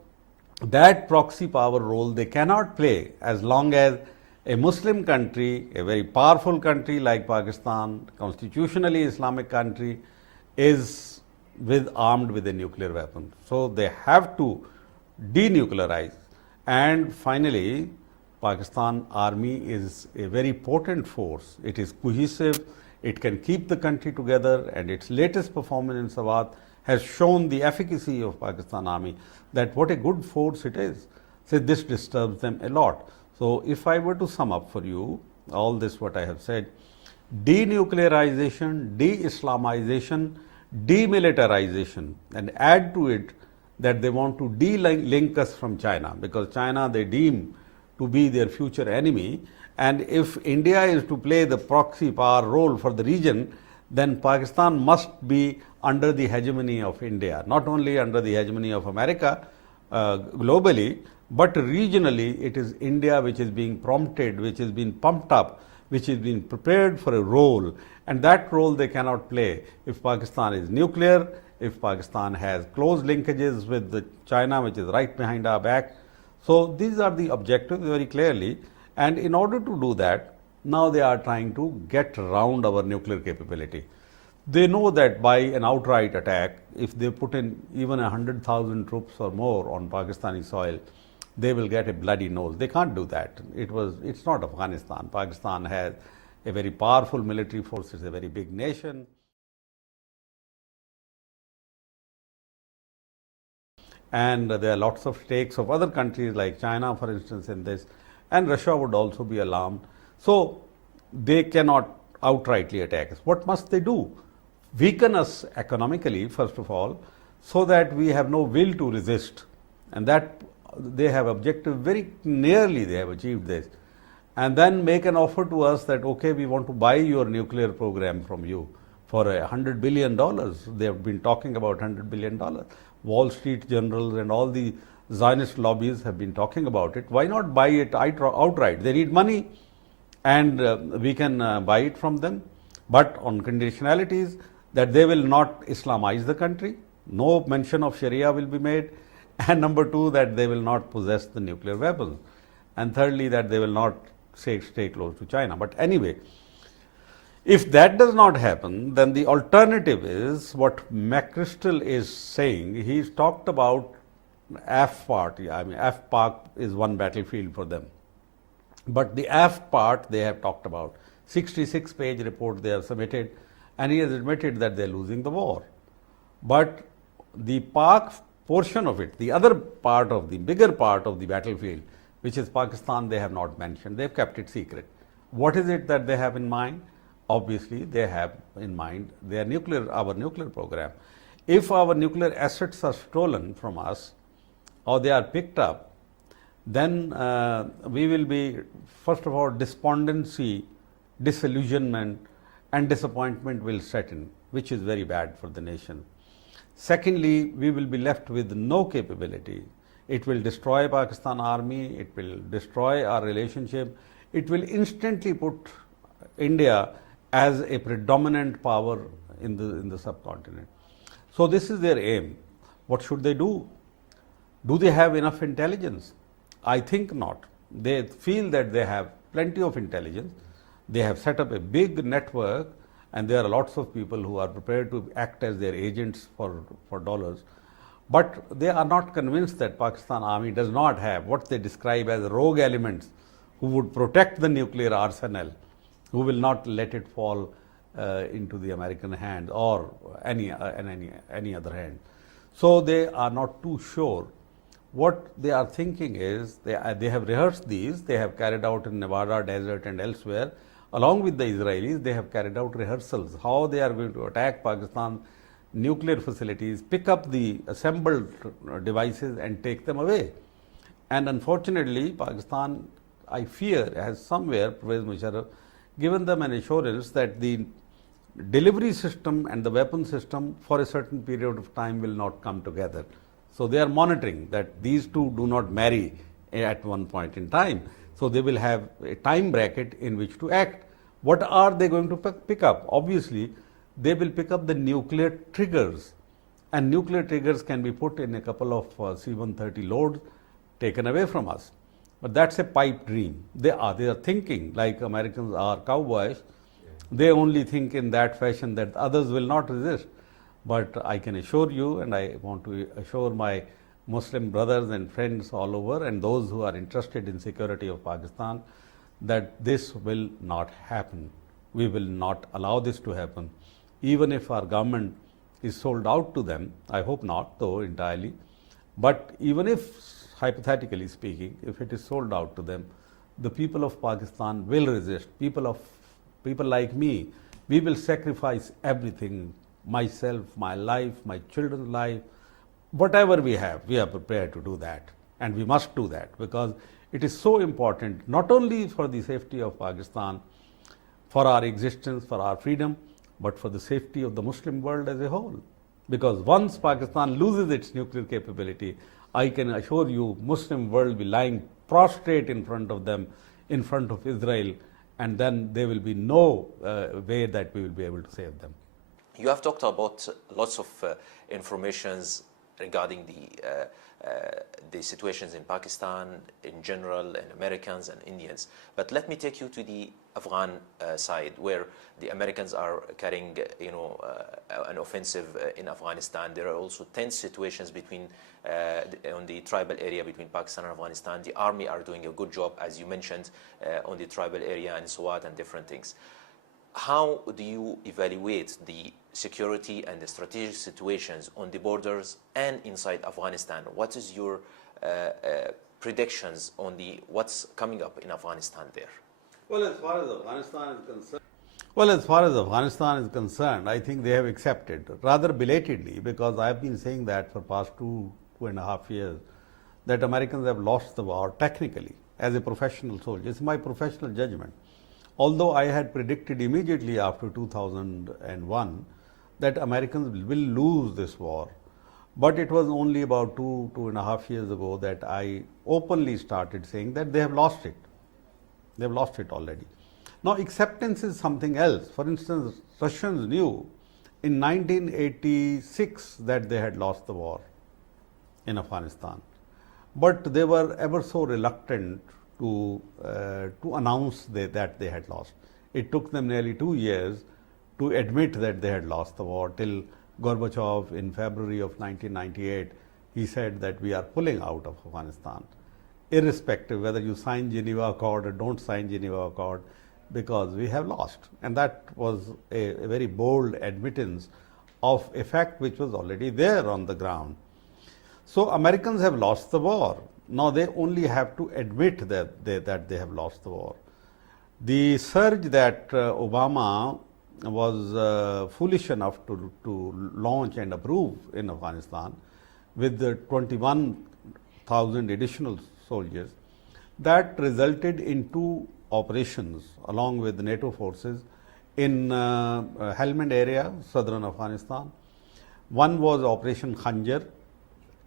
that proxy power role they cannot play as long as a Muslim country, a very powerful country like Pakistan, constitutionally Islamic country, is armed with a nuclear weapon. So they have to denuclearize. And finally, Pakistan army is a very potent force. It is cohesive, it can keep the country together, and its latest performance in Swat has shown the efficacy of Pakistan army, that what a good force it is. So this disturbs them a lot. So if I were to sum up for you all this what I have said, denuclearization, de-Islamization, demilitarization, and add to it that they want to de-link us from China, because China they deem to be their future enemy, and if India is to play the proxy power role for the region, then Pakistan must be under the hegemony of India, not only under the hegemony of America globally, but regionally it is India which is being prompted, which is being pumped up, which is being prepared for a role, and that role they cannot play if Pakistan is nuclear, if Pakistan has close linkages with China, which is right behind our back. So these are the objectives very clearly, and in order to do that, now they are trying to get around our nuclear capability. They know that by an outright attack, if they put in even 100,000 troops or more on Pakistani soil, they will get a bloody nose. They can't do that. It's not Afghanistan. Pakistan has a very powerful military force. It's a very big nation. And there are lots of stakes of other countries like China, for instance, in this, and Russia would also be alarmed. So they cannot outrightly attack us. What must they do? Weaken us economically, first of all, so that we have no will to resist, and that they have objective very nearly they have achieved this, and then make an offer to us that okay, we want to buy your nuclear program from you for $100 billion. They have been talking about $100 billion. Wall Street journals and all the Zionist lobbies have been talking about it. Why not buy it outright? They need money, and we can buy it from them, but on conditionalities that they will not Islamize the country, no mention of Sharia will be made, and number two, that they will not possess the nuclear weapons, and thirdly, that they will not stay close to China. But anyway, if that does not happen, then the alternative is what McChrystal is saying. He's talked about AF part. I mean, AF-Pak is one battlefield for them. But the AF part they have talked about. 66-page report they have submitted, and he has admitted that they are losing the war. But the Pak portion of it, the other part of the bigger part of the battlefield, which is Pakistan, they have not mentioned. They have kept it secret. What is it that they have in mind? Obviously, they have in mind their our nuclear program. If our nuclear assets are stolen from us or they are picked up, then we will be, first of all, despondency, disillusionment and disappointment will set in, which is very bad for the nation. Secondly, we will be left with no capability. It will destroy Pakistan army, it will destroy our relationship, it will instantly put India as a predominant power in the subcontinent. So this is their aim. What should they do? Do they have enough intelligence? I think not. They feel that they have plenty of intelligence. They have set up a big network, and there are lots of people who are prepared to act as their agents for dollars. But they are not convinced that Pakistan army does not have what they describe as rogue elements who would protect the nuclear arsenal, who will not let it fall into the American hands or any other hand. So they are not too sure. What they are thinking is they have rehearsed these. They have carried out in Nevada desert and elsewhere. Along with the Israelis, they have carried out rehearsals how they are going to attack Pakistan nuclear facilities, pick up the assembled devices and take them away. And unfortunately, Pakistan, I fear, has somewhere, Pervez Musharraf, given them an assurance that the delivery system and the weapon system for a certain period of time will not come together. So they are monitoring that these two do not marry at one point in time. So they will have a time bracket in which to act. What are they going to pick up? Obviously, they will pick up the nuclear triggers, and nuclear triggers can be put in a couple of C-130 loads taken away from us. But that's a pipe dream. They are thinking like Americans are cowboys. They only think in that fashion that others will not resist. But I can assure you, and I want to assure my Muslim brothers and friends all over and those who are interested in security of Pakistan, that this will not happen. We will not allow this to happen. Even if our government is sold out to them, I hope not though entirely, but even if, hypothetically speaking, if it is sold out to them, the people of Pakistan will resist. People like me, we will sacrifice everything, myself, my life, my children's life, whatever we have, we are prepared to do that, and we must do that because it is so important not only for the safety of Pakistan, for our existence, for our freedom, but for the safety of the Muslim world as a whole. Because once Pakistan loses its nuclear capability, I can assure you Muslim world will be lying prostrate in front of them, in front of Israel, and then there will be no way that we will be able to save them. You have talked about lots of informations regarding the situations in Pakistan in general, and Americans and Indians. But let me take you to the Afghan side, where the Americans are carrying, an offensive in Afghanistan. There are also tense situations between on the tribal area between Pakistan and Afghanistan. The army are doing a good job, as you mentioned, on the tribal area and Swat and different things. How do you evaluate the security and the strategic situations on the borders and inside Afghanistan? What is your predictions on what's coming up in Afghanistan there? Well, as far as Afghanistan is concerned, Well, as far as Afghanistan is concerned, I think they have accepted, rather belatedly, because I have been saying that for past 2.5 years, that Americans have lost the war technically as a professional soldier. It's my professional judgment. Although I had predicted immediately after 2001 that Americans will lose this war, but it was only about 2.5 years ago that I openly started saying that they have lost it. They have lost it already. Now, acceptance is something else. For instance, Russians knew in 1986 that they had lost the war in Afghanistan, but they were ever so reluctant to announce that they had lost. It took them nearly 2 years to admit that they had lost the war, till Gorbachev in February of 1998, he said that we are pulling out of Afghanistan, irrespective whether you sign Geneva Accord or don't sign Geneva Accord, because we have lost. And that was a very bold admittance of a fact which was already there on the ground. So Americans have lost the war. Now they only have to admit that they have lost the war. The surge that Obama was foolish enough to launch and approve in Afghanistan with the 21,000 additional soldiers, that resulted in 2 operations along with the NATO forces in Helmand area, southern Afghanistan. One was Operation Khanjar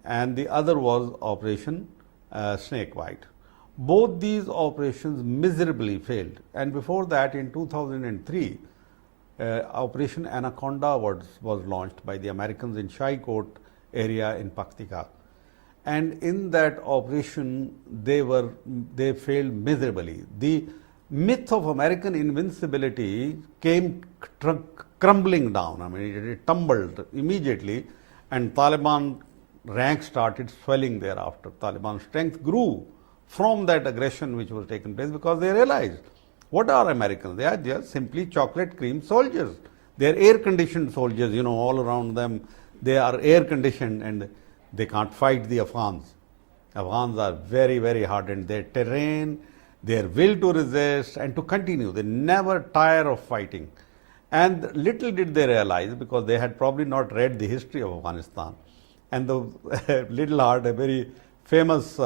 and the other was Operation Snake White. Both these operations miserably failed, and before that in 2003 Operation Anaconda was launched by the Americans in Shaikot area in Paktika, and in that operation they failed miserably. The myth of American invincibility came crumbling down. I mean, it tumbled immediately, and Taliban ranks started swelling thereafter. Taliban strength grew from that aggression which was taken place, because they realized, what are Americans? They are just simply chocolate cream soldiers. They are air conditioned soldiers, you know, all around them. They are air conditioned and they can't fight the Afghans. Afghans are very, very hardened. Their terrain, their will to resist and to continue. They never tire of fighting. And little did they realize, because they had probably not read the history of Afghanistan. And the Little Hart, a very famous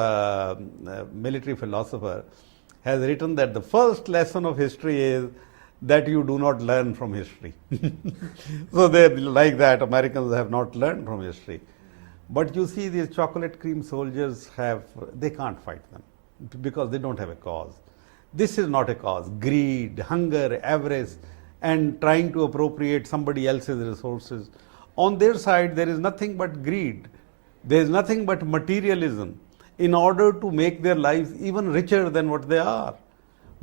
military philosopher, has written that the first lesson of history is that you do not learn from history. So they like that, Americans have not learned from history. But you see, these chocolate cream soldiers they can't fight them because they don't have a cause. This is not a cause. Greed, hunger, avarice, and trying to appropriate somebody else's resources. On their side, there is nothing but greed. There is nothing but materialism in order to make their lives even richer than what they are.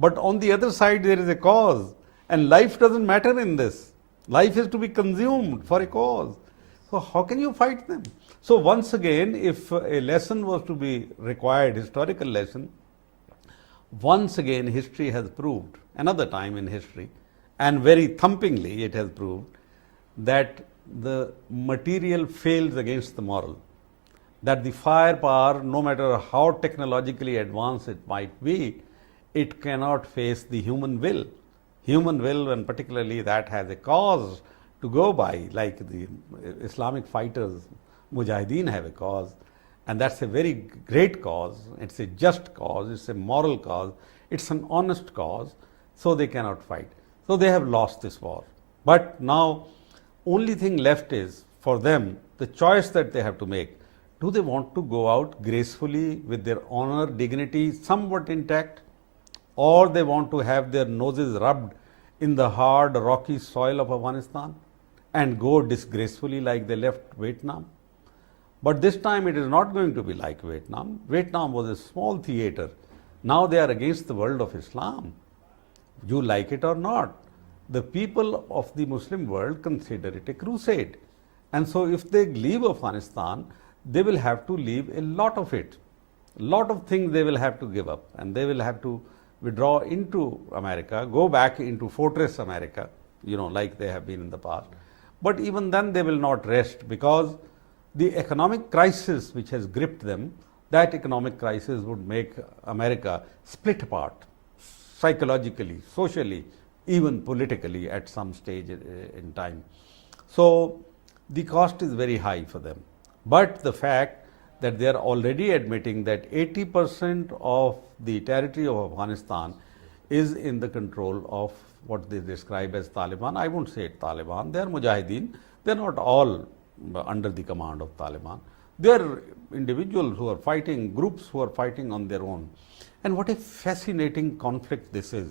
But on the other side, there is a cause, and life doesn't matter in this. Life is to be consumed for a cause. So how can you fight them? So once again, if a lesson was to be required, historical lesson, once again history has proved, another time in history, and very thumpingly it has proved, that the material fails against the moral. That the firepower, no matter how technologically advanced it might be, it cannot face the human will. Human will, and particularly that has a cause to go by, like the Islamic fighters, Mujahideen, have a cause, and that's a very great cause. It's a just cause, it's a moral cause, it's an honest cause, so they cannot fight. So they have lost this war. But now, only thing left is for them the choice that they have to make. Do they want to go out gracefully with their honor, dignity somewhat intact, or they want to have their noses rubbed in the hard, rocky soil of Afghanistan and go disgracefully like they left Vietnam? But this time it is not going to be like Vietnam. Vietnam was a small theater. Now they are against the world of Islam. You like it or not, the people of the Muslim world consider it a crusade. And so if they leave Afghanistan, they will have to leave a lot of it. A lot of things they will have to give up, and they will have to withdraw into America, go back into Fortress America, you know, like they have been in the past. But even then they will not rest, because the economic crisis which has gripped them, that economic crisis would make America split apart psychologically, socially, even politically at some stage in time. So the cost is very high for them. But the fact that they are already admitting that 80% of the territory of Afghanistan is in the control of what they describe as Taliban. I won't say Taliban, they are Mujahideen. They are not all under the command of Taliban. They are individuals who are fighting, groups who are fighting on their own. And what a fascinating conflict this is,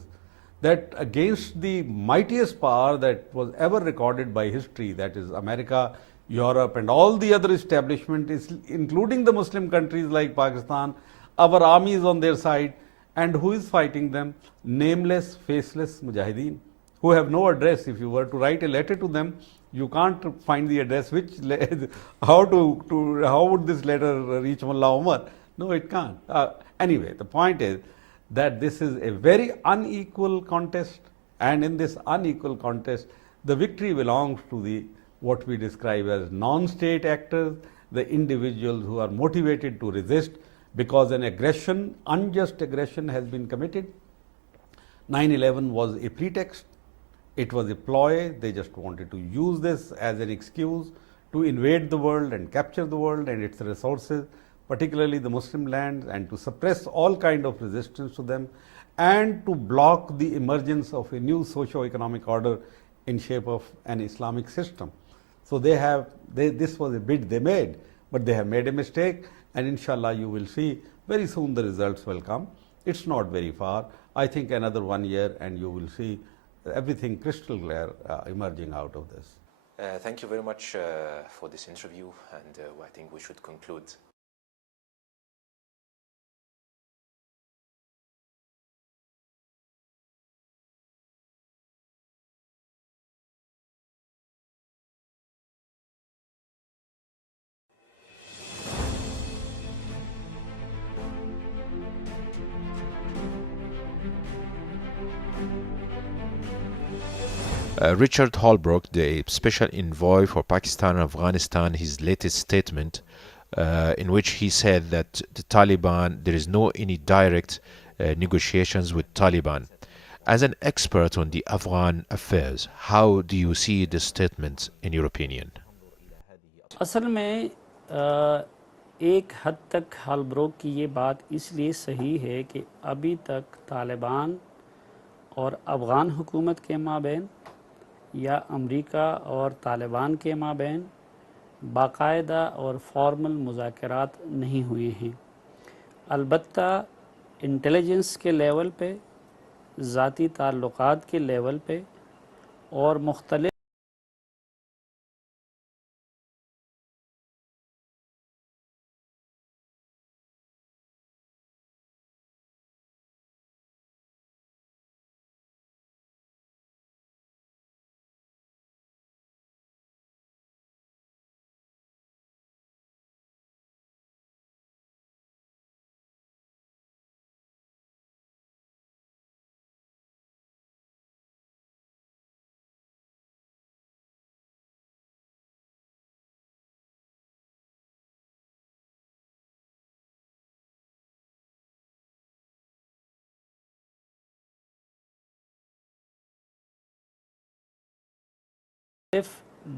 that against the mightiest power that was ever recorded by history, that is America, Europe and all the other establishments, including the Muslim countries like Pakistan, our army is on their side. And who is fighting them? Nameless, faceless Mujahideen, who have no address. If you were to write a letter to them, you can't find the address. How would this letter reach Mullah Omar? No, it can't. Anyway, the point is that this is a very unequal contest, and in this unequal contest, the victory belongs to the what we describe as non-state actors, the individuals who are motivated to resist because an aggression, unjust aggression has been committed. 9/11 was a pretext, it was a ploy. They just wanted to use this as an excuse to invade the world and capture the world and its resources, particularly the Muslim lands, and to suppress all kind of resistance to them, and to block the emergence of a new socio-economic order in shape of an Islamic system. So this was a bid they made, but they have made a mistake, and inshallah you will see very soon the results will come. It's not very far. I think another 1 year and you will see everything crystal clear emerging out of this. Thank you very much for this interview, and I think we should conclude. Richard Holbrooke, the special envoy for Pakistan and Afghanistan, his latest statement in which he said that the Taliban, there is no any direct negotiations with Taliban. As an expert on the Afghan affairs, how do you see this statement in your opinion? असल में एक हद तक हॉलब्रूक की ये बात इसलिए सही है कि अभी तक तालिबान और अफ़गान हुकूमत के माबैन या अमेरिका और तालिबान के माबैन बाकायदा और फॉर्मल मुज़ाकरात नहीं हुए हैं। अलबत्ता इंटेलिजेंस के लेवल पे, ज़ाती ताल्लुकात के लेवल पे और मुख्तलिफ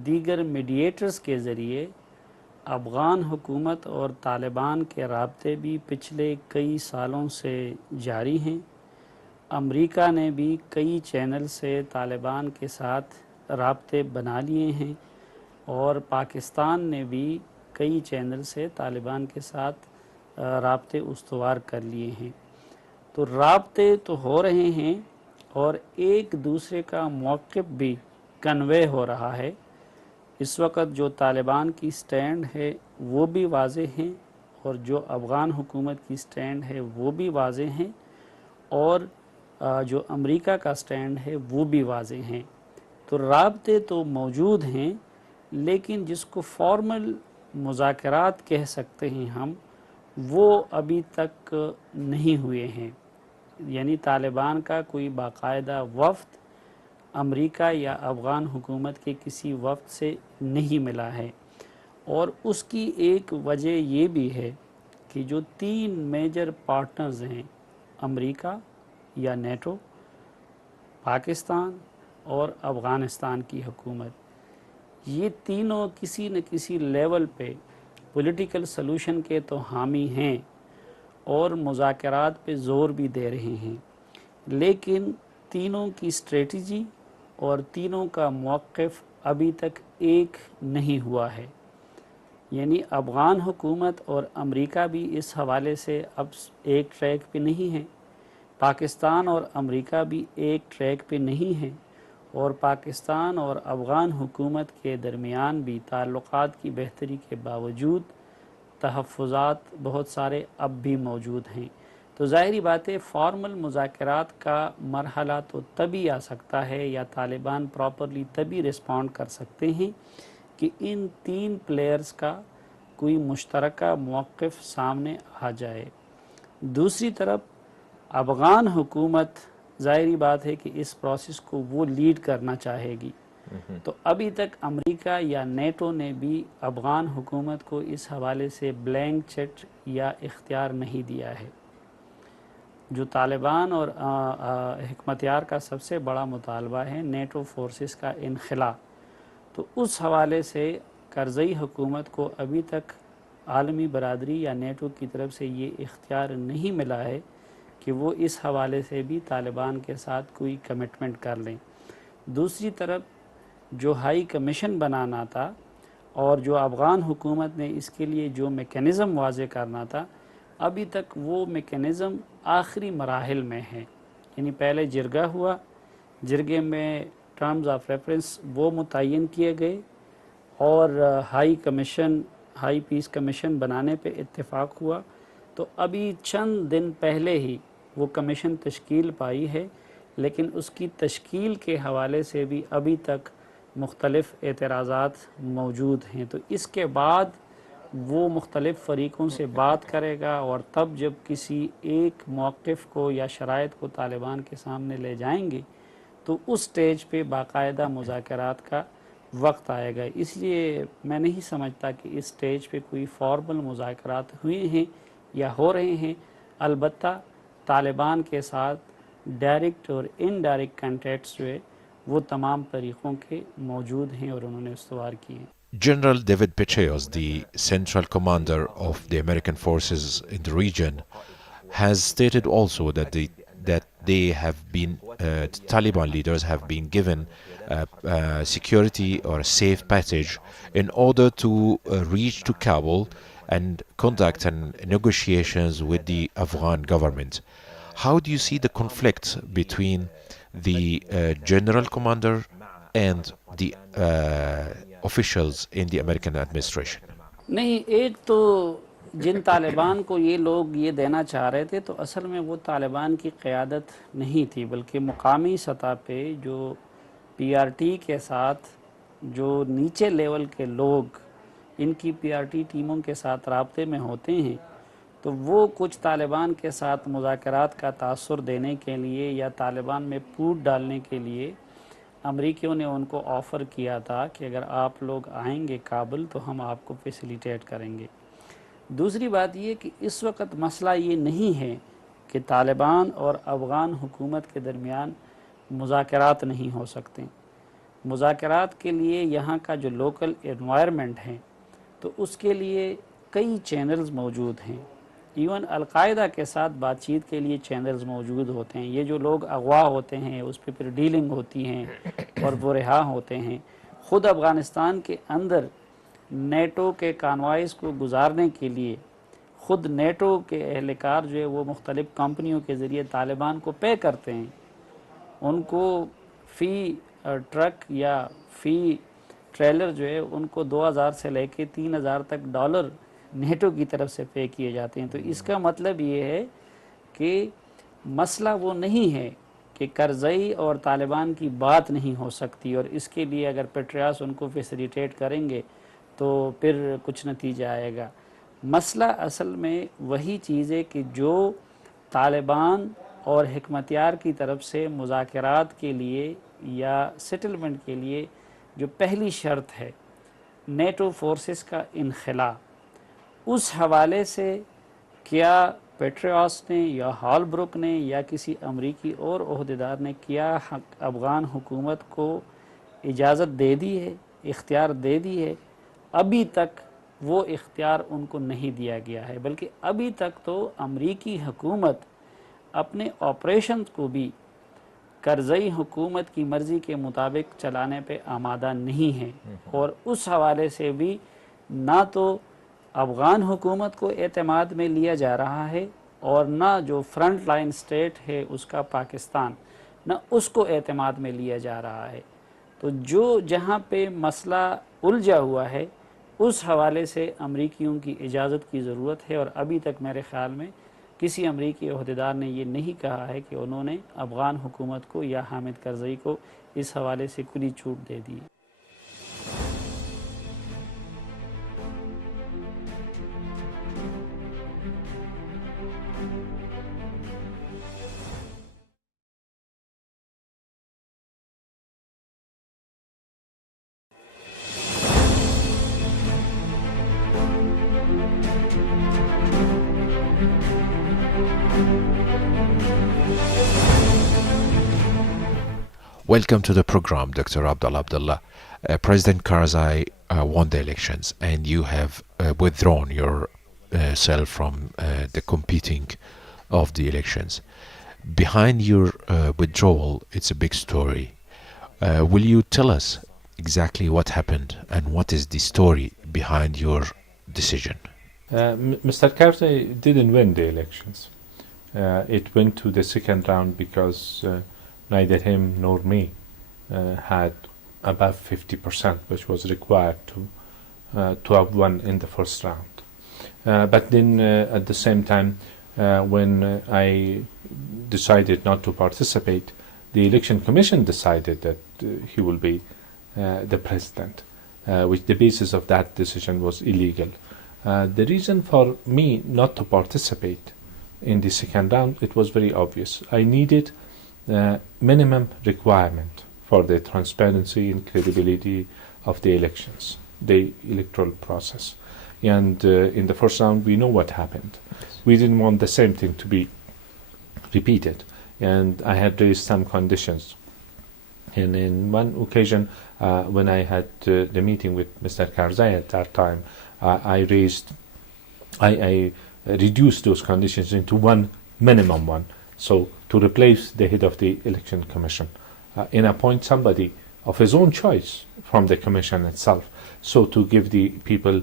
दीगर मीडिएटर्स के ज़रिए अफ़गान हुकूमत और तालिबान के राब्ते भी पिछले कई सालों से जारी हैं। अमेरिका ने भी कई चैनल से तालिबान के साथ राब्ते बना लिए हैं और पाकिस्तान ने भी कई चैनल से तालिबान के साथ राब्ते उस्तवार कर लिए हैं। तो राब्ते तो हो रहे हैं और एक दूसरे का मौक़िफ़ भी कन्वे हो रहा है। इस वक्त जो तालिबान की स्टैंड है वो भी वाज़ेह हैं और जो अफ़गान हुकूमत की स्टैंड है वो भी वाज़ेह हैं और जो अमेरिका का स्टैंड है वो भी वाज़ेह हैं। तो राब्ते तो मौजूद हैं, लेकिन जिसको फॉर्मल मुज़ाकरात कह सकते हैं हम, वो अभी तक नहीं हुए हैं। यानी तालिबान का कोई बाकायदा वफ़द अमेरिका या अफ़गान हुकूमत के किसी वफ़द से नहीं मिला है। और उसकी एक वजह ये भी है कि जो 3 मेजर पार्टनर्स हैं, अमेरिका या नेटो, پاکستان اور افغانستان کی حکومت، یہ تینوں کسی نہ کسی لیول پہ پولیٹیکل سلوشن کے تو حامی ہیں اور مذاکرات پہ زور بھی دے رہے ہیں، لیکن تینوں کی اسٹریٹجی اور تینوں کا موقف ابھی تک ایک نہیں ہوا ہے۔ یعنی افغان حکومت اور امریکہ بھی اس حوالے سے اب ایک ٹریک پہ نہیں ہے، پاکستان اور امریکہ بھی ایک ٹریک پہ نہیں ہے، اور پاکستان اور افغان حکومت کے درمیان بھی تعلقات کی بہتری کے باوجود تحفظات بہت سارے اب بھی موجود ہیں۔ تو ظاہری بات ہے فارمل مذاکرات کا مرحلہ تو تبھی آ سکتا ہے یا طالبان پراپرلی تبھی رسپونڈ کر سکتے ہیں کہ ان تین پلیئرز کا کوئی مشترکہ موقف سامنے آ جائے۔ دوسری طرف افغان حکومت ظاہری بات ہے کہ اس پروسیس کو وہ لیڈ کرنا چاہے گی، تو ابھی تک امریکہ یا نیٹو نے بھی افغان حکومت کو اس حوالے سے بلینک چیک یا اختیار نہیں دیا ہے۔ جو طالبان اور حکمت یار کا سب سے بڑا مطالبہ ہے نیٹو فورسز کا انخلا، تو اس حوالے سے کرزئی حکومت کو ابھی تک عالمی برادری یا نیٹو کی طرف سے یہ اختیار نہیں ملا ہے کہ وہ اس حوالے سے بھی طالبان کے ساتھ کوئی کمٹمنٹ کر لیں۔ دوسری طرف جو ہائی کمیشن بنانا تھا اور جو افغان حکومت نے اس کے لیے جو میکینزم واضح کرنا تھا، ابھی تک وہ میکینزم آخری مراحل میں ہے۔ یعنی پہلے جرگہ ہوا، جرگے میں ٹرمز آف ریفرنس وہ متعین کیے گئے اور ہائی پیس کمیشن بنانے پہ اتفاق ہوا، تو ابھی چند دن پہلے ہی وہ کمیشن تشکیل پائی ہے، لیکن اس کی تشکیل کے حوالے سے بھی ابھی تک مختلف اعتراضات موجود ہیں۔ تو اس کے بعد وہ مختلف فریقوں سے بات کرے گا اور تب جب کسی ایک موقف کو یا شرائط کو طالبان کے سامنے لے جائیں گے تو اس سٹیج پہ باقاعدہ مذاکرات کا وقت آئے گا۔ اس لیے میں نہیں سمجھتا کہ اس سٹیج پہ کوئی فارمل مذاکرات ہوئے ہیں یا ہو رہے ہیں، البتہ طالبان کے ساتھ ڈائریکٹ اور انڈائریکٹ کانٹیکٹس جو ہے وہ تمام طریقوں کے موجود ہیں اور انہوں نے استوار کیے ہیں۔ General David Petraeus, the central commander of the American forces in the region, has stated also that they have been Taliban leaders have been given security or a safe passage in order to reach to Kabul and conduct negotiations with the Afghan government. How do you see the conflict between the general commander and the officials in the American administration? نہیں، ایک تو جن طالبان کو یہ لوگ یہ دینا چاہ رہے تھے تو اصل میں وہ طالبان کی قیادت نہیں تھی، بلکہ مقامی سطح پہ جو پی آر ٹی کے ساتھ جو نیچے لیول کے لوگ ان کی پی آر ٹی ٹیموں کے ساتھ رابطے میں ہوتے ہیں، تو وہ کچھ طالبان کے ساتھ مذاکرات کا تاثر دینے کے لیے یا طالبان میں پھوٹ ڈالنے کے لیے امریکیوں نے ان کو آفر کیا تھا کہ اگر آپ لوگ آئیں گے کابل تو ہم آپ کو فیسیلیٹیٹ کریں گے۔ دوسری بات یہ کہ اس وقت مسئلہ یہ نہیں ہے کہ طالبان اور افغان حکومت کے درمیان مذاکرات نہیں ہو سکتے۔ مذاکرات کے لیے یہاں کا جو لوکل انوائرمنٹ ہے تو اس کے لیے کئی چینلز موجود ہیں، ایون القاعدہ کے ساتھ بات چیت کے لیے چینلز موجود ہوتے ہیں۔ یہ جو لوگ اغوا ہوتے ہیں اس پہ پھر ڈیلنگ ہوتی ہیں اور وہ رہا ہوتے ہیں۔ خود افغانستان کے اندر نیٹو کے کانوائز کو گزارنے کے لیے خود نیٹو کے اہلکار جو ہے وہ مختلف کمپنیوں کے ذریعے طالبان کو پے کرتے ہیں، ان کو فی ٹرک یا فی ٹریلر جو ہے ان کو 2000 سے لے کے 3000 تک ڈالر نیٹو کی طرف سے پے کیے جاتے ہیں۔ تو اس کا مطلب یہ ہے کہ مسئلہ وہ نہیں ہے کہ کرزئی اور طالبان کی بات نہیں ہو سکتی اور اس کے لیے اگر پیٹریاس ان کو فیسیلیٹیٹ کریں گے تو پھر کچھ نتیجہ آئے گا۔ مسئلہ اصل میں وہی چیز ہے کہ جو طالبان اور حکمت یار کی طرف سے مذاکرات کے لیے یا سیٹلمنٹ کے لیے جو پہلی شرط ہے نیٹو فورسز کا انخلا، اس حوالے سے کیا पेट्रियास ने या हॉलब्रुक ने या किसी अमरीकी और ओहदेदार ने क्या अफ़गान हुकूमत को इजाज़त दे दी है, इख्तियार दे दी है? अभी तक वो इख्तियार उनको नहीं दिया गया है, बल्कि अभी तक तो अमरीकी हुकूमत अपने ऑपरेशन को भी करज़ई हुकूमत की मर्ज़ी के मुताबिक चलाने पे आमादा नहीं है। और उस हवाले से भी ना तो अफ़गान हुकूमत को एतमाद में लिया जा रहा है और ना जो फ्रंट लाइन स्टेट है उसका पाकिस्तान, ना उसको एतमाद में लिया जा रहा है। तो जो जहाँ पे मसला उलझा हुआ है उस हवाले से अमरीकियों की इजाज़त की ज़रूरत है। और अभी तक मेरे ख़्याल में किसी अमरीकी ओहदेदार ने ये नहीं कहा है कि उन्होंने अफ़गान हुकूमत को या हामिद करज़ई को इस हवाले से खुली छूट दे दी। Welcome to the program, Dr. Abdullah. President Karzai won the elections, and you have withdrawn yourself from the competing of the elections. Behind your withdrawal, it's a big story. Will you tell us exactly what happened and what is the story behind your decision? Mr. Karzai didn't win the elections. It went to the second round because neither him nor me had above 50%, which was required to have won in the first round. But then at the same time, when I decided not to participate, the Election Commission decided that he will be the president, which the basis of that decision was illegal. The reason for me not to participate in the second round, it was very obvious. I needed minimum requirement for the transparency and credibility of the elections, the electoral process. And in the first round, we know what happened. We didn't want the same thing to be repeated. And I had raised some conditions. And in one occasion, when I had the meeting with Mr. Karzai at that time, I reduced those conditions into one minimum one. So to replace the head of the Election Commission and appoint somebody of his own choice from the Commission itself. So to give the people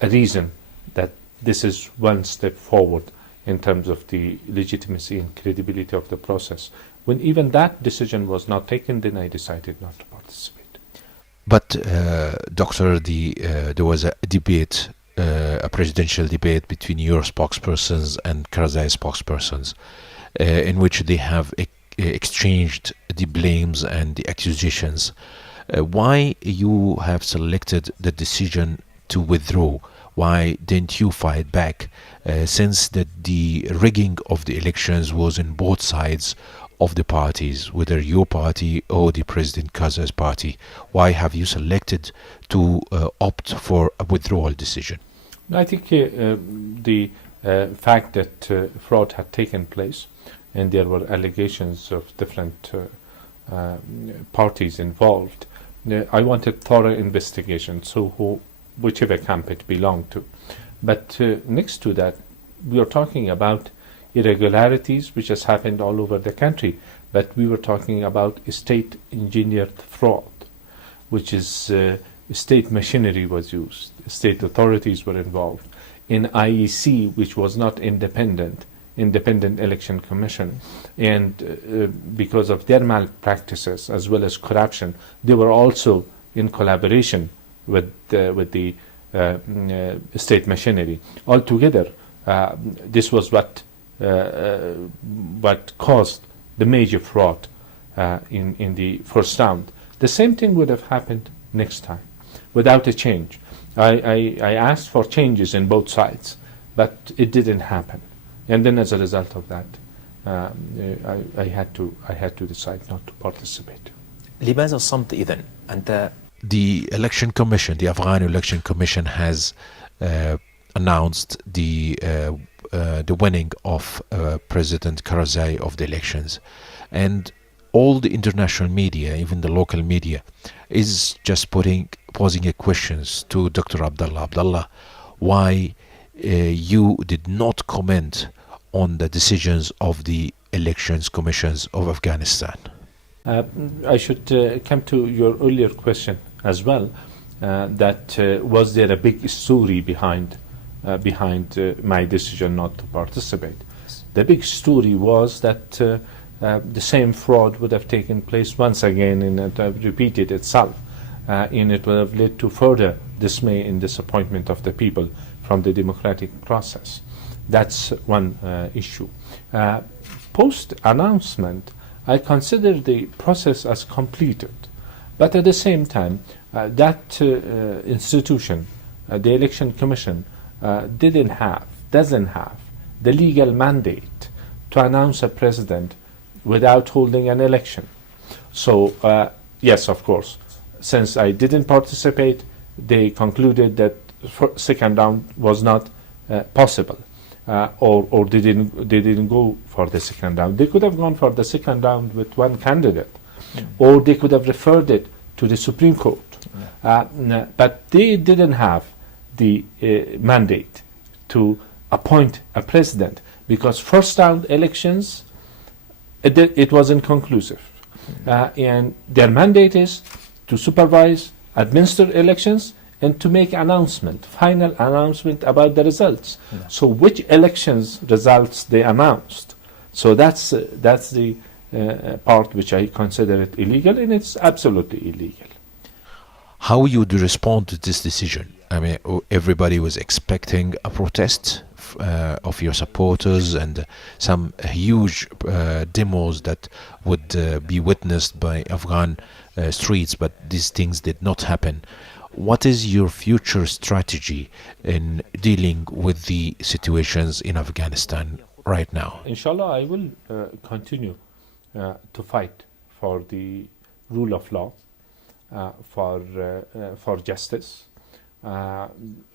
a reason that this is one step forward in terms of the legitimacy and credibility of the process. When even that decision was not taken, then I decided not to participate. But, Doctor, there was a debate, a presidential debate between your spokespersons and Karzai's spokespersons, in which they have exchanged the blames and the accusations. Why you have selected the decision to withdraw? Why didn't you fight back, since that the rigging of the elections was in both sides of the parties, whether your party or the President Karzai's party? Why have you selected to opt for a withdrawal decision? I think the fact that fraud had taken place and there were allegations of different parties involved, I wanted thorough investigation, so whichever camp it belonged to. But next to that, we are talking about irregularities which has happened all over the country, but we were talking about state engineered fraud, which is state machinery was used, state authorities were involved. In IEC, which was not independent election commission, and because of their malpractices as well as corruption, they were also in collaboration with the state machinery. Altogether, this was what caused the major fraud in the first round. The same thing would have happened next time without a change. I asked for changes in both sides, but it didn't happen. And then as a result of that, I had to decide not to participate. لماذا الصمت إذن؟ أنت The election commission, the Afghan election commission, has announced the the winning of President Karzai of the elections, and all the international media, even the local media, is just posing a questions to Dr. Abdullah, why you did not comment on the decisions of the elections commissions of Afghanistan. I should come to your earlier question as well. That was there a big story behind my decision not to participate? The big story was that the same fraud would have taken place once again, and it would have repeated itself, and it would have led to further dismay and disappointment of the people from the democratic process. That's one issue. Post-announcement, I consider the process as completed, but at the same time, that institution, the Election Commission, doesn't have the legal mandate to announce a president without holding an election. So, yes, of course, since I didn't participate, they concluded that second round was not possible, or they didn't go for the second round. They could have gone for the second round with one candidate, or they could have referred it to the Supreme Court. But they didn't have the mandate to appoint a president, because first round elections, it was inconclusive. And their mandate is to supervise, administer elections, and to make final announcement about the results. So which elections results they announced? So that's the part which I consider it illegal, and it's absolutely illegal. How would you respond to this decision? I mean, everybody was expecting a protest of your supporters and some huge demos that would be witnessed by Afghan streets, but these things did not happen. What is your future strategy in dealing with the situations in Afghanistan right now? Inshallah, I will continue to fight for the rule of law, for justice,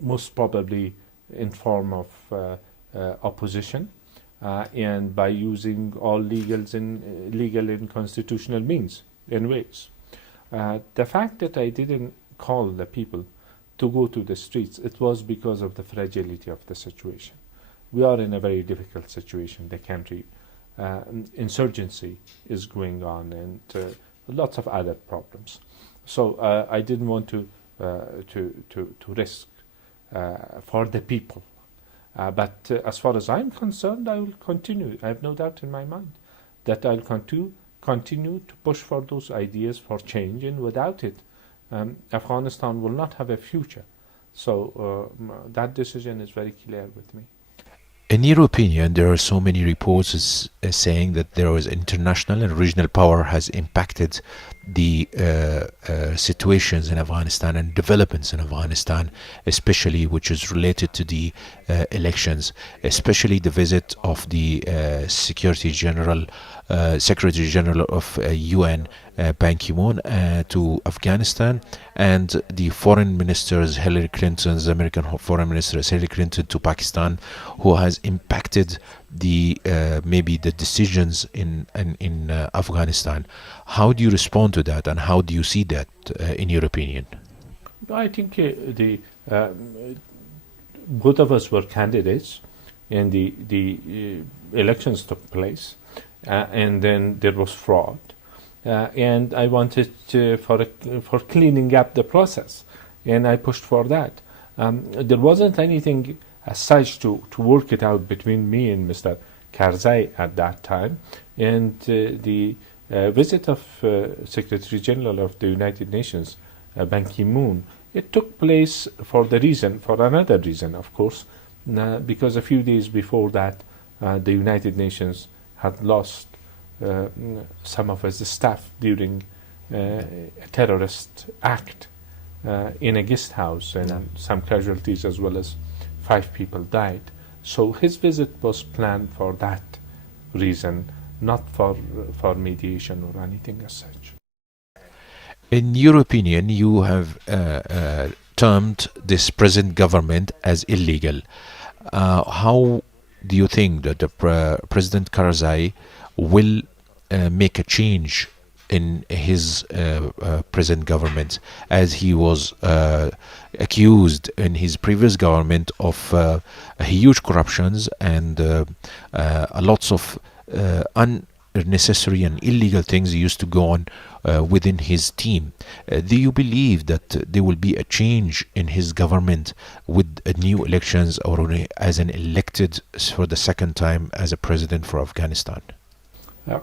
most probably in form of opposition, and by using all legal and constitutional means and ways. The fact that I didn't call the people to go to the streets, it was because of the fragility of the situation. We are in a very difficult situation. The country, insurgency is going on, and lots of other problems. So I didn't want to risk for the people. But as far as I'm concerned, I will continue. I have no doubt in my mind that I'll continue to push for those ideas for change, and without it, Afghanistan will not have a future. So that decision is very clear with me. In your opinion, there are so many reports saying that there was international and regional power has impacted the situations in Afghanistan and developments in Afghanistan, especially which is related to the elections, especially the visit of the Secretary General of UN, Ban Ki-moon, to Afghanistan, and the foreign ministers, American foreign minister Hillary Clinton, to Pakistan, who has impacted the maybe the decisions in Afghanistan. How do you respond to that, and how do you see that in your opinion? I think both of us were candidates, and the elections took place, and then there was fraud, and I wanted for cleaning up the process, and I pushed for that. There wasn't anything as such to work it out between me and Mr. Karzai at that time, and the visit of Secretary General of the United Nations, Ban Ki-moon, it took place for another reason, of course, because a few days before that, the United Nations had lost some of its staff during a terrorist act in a guest house, and some casualties, as well as 5 people died. So his visit was planned for that reason, not for mediation or anything as such. In your opinion, you have termed this present government as illegal. How do you think that the President Karzai will make a change in his present government, as he was accused in his previous government of huge corruptions and lots of unnecessary and illegal things used to go on within his team? Do you believe that there will be a change in his government with new elections, or as an elected for the second time as a president for Afghanistan?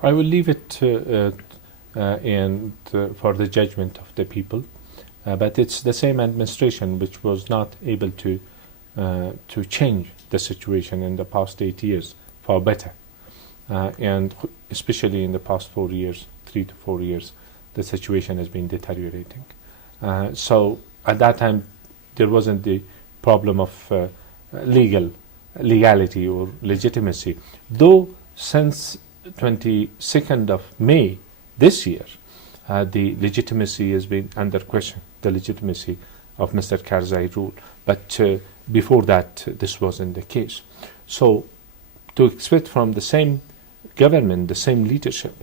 I will leave it for the judgment of the people, but it's the same administration which was not able to change the situation in the past 8 years for better, and especially in the past 4 years, 3 to 4 years, the situation has been deteriorating. So at that time there wasn't the problem of legality or legitimacy, though since 22nd of May this year, the legitimacy has been under question, the legitimacy of Mr. Karzai rule. But before that, this wasn't the case. So to expect from the same government, the same leadership,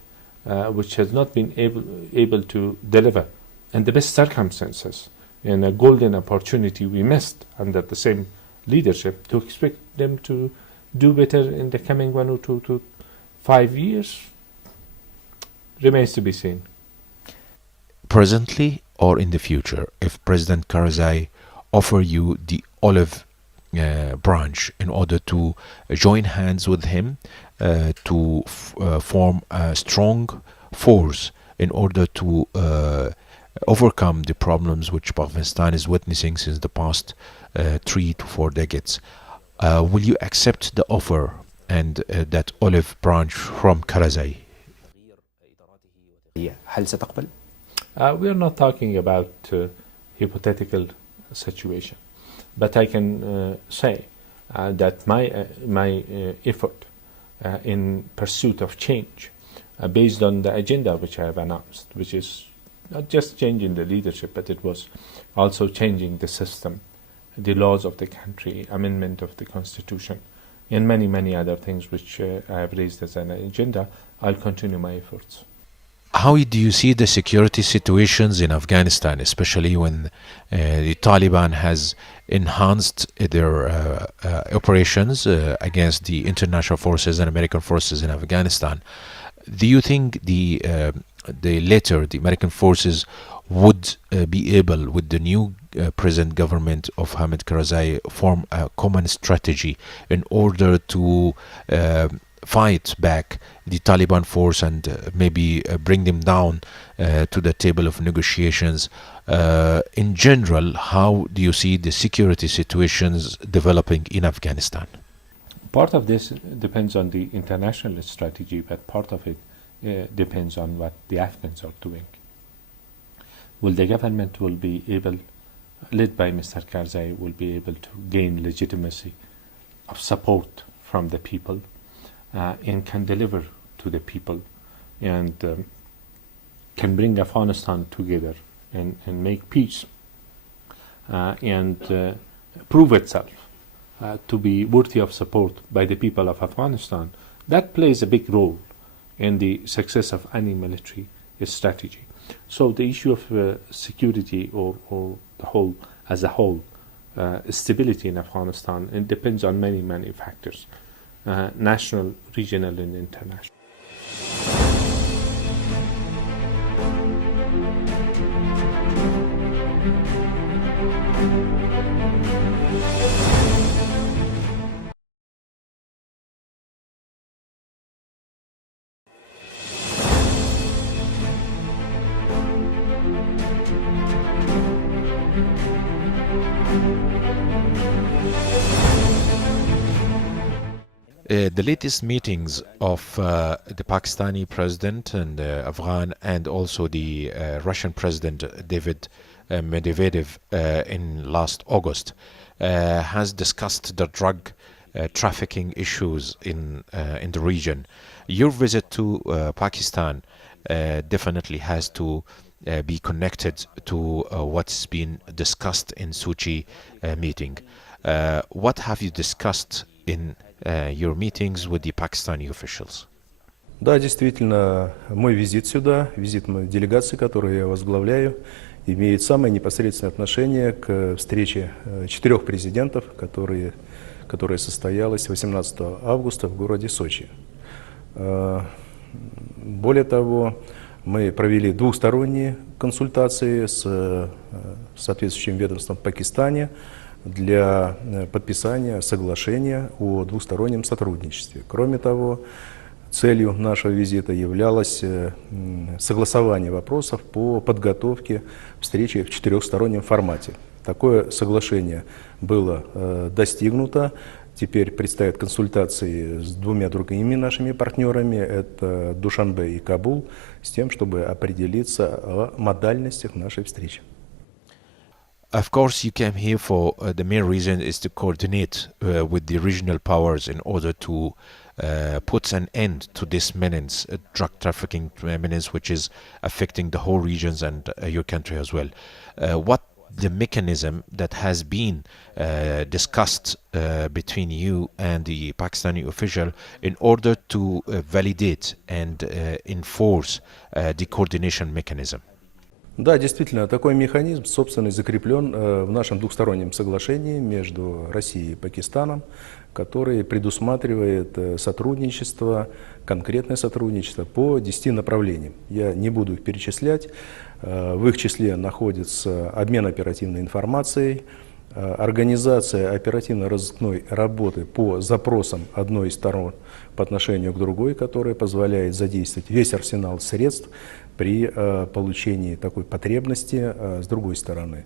which has not been able to deliver in the best circumstances, in a golden opportunity we missed under the same leadership, to expect them to do better in the coming 1 or 2 to 5 years remains to be seen. Presently or in the future, if President Karzai offer you the olive branch in order to join hands with him to form a strong force in order to overcome the problems which Pakistan is witnessing since the past 3 to 4 decades, will you accept the offer and that olive branch from Karzai? We are not talking about hypothetical situation, but I can say that my effort in pursuit of change, based on the agenda which I have announced, which is not just changing the leadership, but it was also changing the system, the laws of the country, amendment of the constitution, and many other things which I have raised as an agenda. I'll continue my efforts. How do you see the security situations in Afghanistan, especially when the Taliban has enhanced their operations against the international forces and American forces in Afghanistan? Do you think the American forces would be able, with the new present government of Hamid Karzai, form a common strategy in order to fight back the Taliban force and maybe bring them down to the table of negotiations? In general, how do you see the security situations developing in Afghanistan? Part of this depends on the international strategy, but part of it depends on what the Afghans are doing. Will the government will be able, led by Mr. Karzai, will be able to gain legitimacy of support from the people, and can deliver to the people, and can bring Afghanistan together and make peace, and prove itself to be worthy of support by the people of Afghanistan. That plays a big role in the success of any military strategy. So the issue of security or the whole as a whole, stability in Afghanistan, it depends on many factors, national, regional, and international. The latest meetings of the Pakistani president and Afghan, and also the Russian president David Medvedev in last August has discussed the drug trafficking issues in the region. Your visit to Pakistan definitely has to be connected to what's been discussed in Sochi meeting. What have you discussed in your meetings with the Pakistani officials? Да, действительно, мой визит сюда, визит моей делегации, которую я возглавляю, имеет самое непосредственное отношение к встрече 4 президентов, которая состоялась 18 августа в городе Сочи. Более того, мы провели двухсторонние консультации с соответствующим ведомством в Пакистане для подписания соглашения о двустороннем сотрудничестве. Кроме того, целью нашего визита являлось согласование вопросов по подготовке встречи в 4-стороннем формате. Такое соглашение было достигнуто. Теперь предстоят консультации с 2 другими нашими партнерами, это Душанбе и Кабул, с тем, чтобы определиться о модальностях нашей встречи. Of course, you came here for the main reason is to coordinate with the regional powers in order to put an end to this menace, drug trafficking menace, which is affecting the whole regions and your country as well. What the mechanism that has been discussed between you and the Pakistani official in order to validate and enforce the coordination mechanism? Да, действительно, такой механизм, собственно, закреплен в нашем двухстороннем соглашении между Россией и Пакистаном, который предусматривает сотрудничество, конкретное сотрудничество по 10 направлениям. Я не буду их перечислять. В их числе находится обмен оперативной информацией, организация оперативно-розыскной работы по запросам одной из сторон по отношению к другой, которая позволяет задействовать весь арсенал средств при получении такой потребности с другой стороны.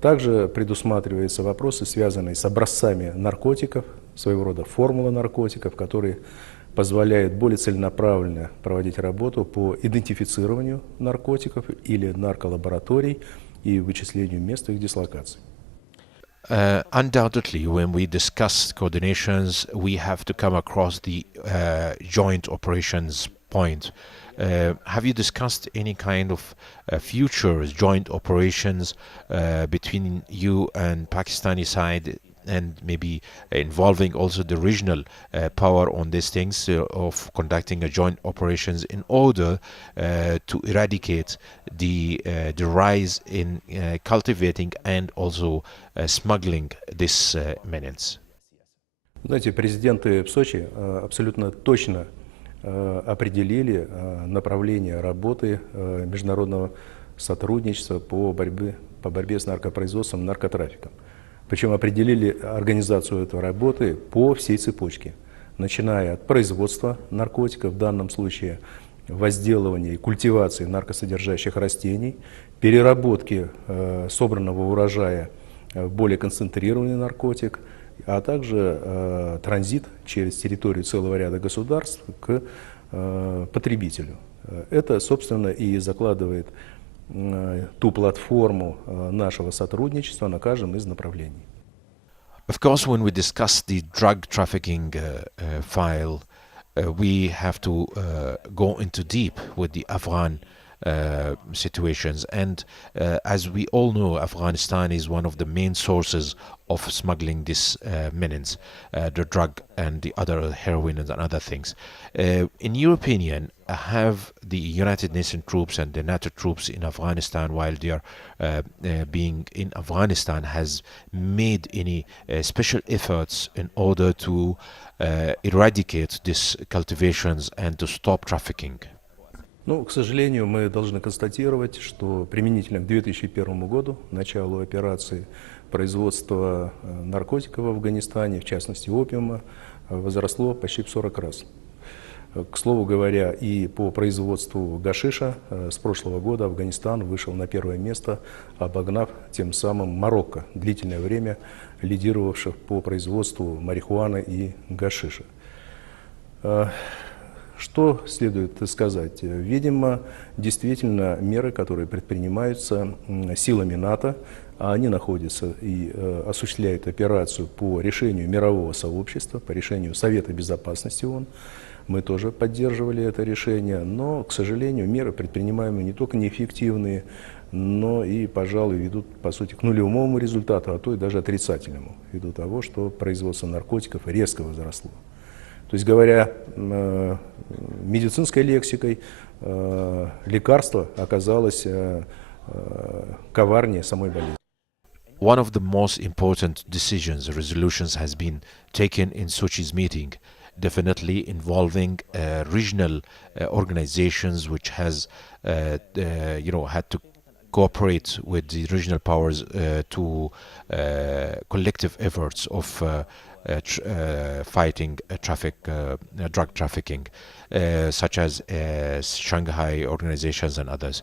Также предусматриваются вопросы, связанные с образцами наркотиков, своего рода формула наркотиков, которые позволяют более целенаправленно проводить работу по идентифицированию наркотиков или нарколабораторий и вычислению места их дислокации. Undoubtedly, when we discuss coordinations, we have to come across the joint operations point. Have you discussed any kind of future joint operations between you and Pakistani side, and maybe involving also the regional power on these things of conducting a joint operations in order to eradicate the rise in cultivating and also smuggling this menace? Знаете, президенты в Сочи абсолютно точно определили направление работы международного сотрудничества по борьбе с наркопроизводством и наркотрафиком. Причем определили организацию этой работы по всей цепочке, начиная от производства наркотиков, в данном случае возделывания и культивации наркосодержащих растений, переработки собранного урожая в более концентрированный наркотик, а также транзит через территорию целого ряда государств к потребителю. Это, собственно, и закладывает ту платформу нашего сотрудничества на каждом из направлений. Of course, when we discuss the drug trafficking file, we have to go into deep with the Afghan situations, and as we all know, Afghanistan is one of the main sources of smuggling this menace, the drug and the other heroin and other things. In your opinion, have the United Nations troops and the NATO troops in Afghanistan, while they are being in Afghanistan, has made any special efforts in order to eradicate these cultivations and to stop trafficking? Ну, к сожалению, мы должны констатировать, что применительно к 2001 году, началу операции производства наркотиков в Афганистане, в частности опиума, возросло почти в 40 раз. К слову говоря, и по производству гашиша с прошлого года Афганистан вышел на первое место, обогнав тем самым Марокко, длительное время лидировавших по производству марихуаны и гашиша. Что следует сказать? Видимо, действительно меры, которые предпринимаются силами НАТО, они находятся и осуществляют операцию по решению мирового сообщества, по решению Совета Безопасности ООН. Мы тоже поддерживали это решение, но, к сожалению, меры предпринимаемые не только неэффективные, но и, пожалуй, ведут, по сути, к нулевому результату, а то и даже отрицательному, ввиду того, что производство наркотиков резко возросло. То есть, говоря медицинской лексикой, лекарство оказалось коварнее самой болезни. One of the most important decisions, resolutions, has been taken in Sochi's meeting, definitely involving regional organizations which has, had to cooperate with the regional powers to collective efforts of fighting drug trafficking, such as Shanghai organizations and others.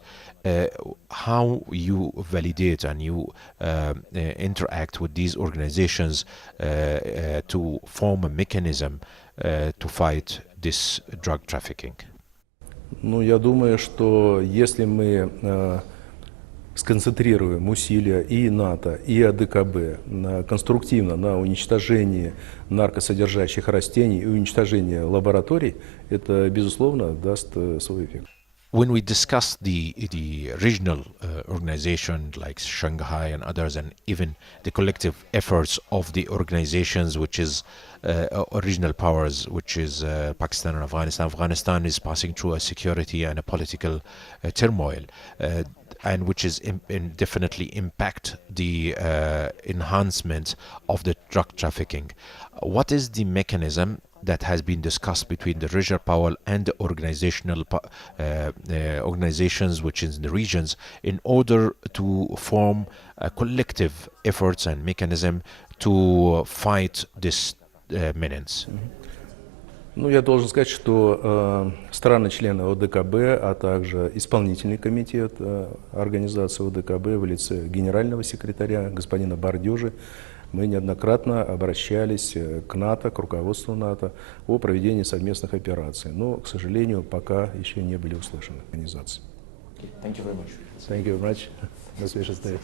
How you validate and you interact with these organizations to form a mechanism to fight this drug trafficking? Ну, я думаю, что если мы сконцентрируем усилия и НАТО, и АДКБ конструктивно на уничтожении наркосодержащих растений и уничтожении лабораторий, это, безусловно, даст свой эффект. When we discuss the regional organization like Shanghai and others, and even the collective efforts of the organizations which is regional powers, which is Pakistan and Afghanistan. Afghanistan is passing through a security and a political turmoil, and which is definitely impact the enhancement of the drug trafficking. What is the mechanism that has been discussed between the regional power and the organizational organizations which is in the regions in order to form a collective efforts and mechanism to fight this menace? Ну, я должен сказать, что страны-члены ОДКБ, а также исполнительный комитет организации ОДКБ в лице генерального секретаря господина Бардюжи, мы неоднократно обращались к НАТО, к руководству НАТО о проведении совместных операций. Но, к сожалению, пока еще не были услышаны организации. Thank you very much. Thank you very much. До свидания.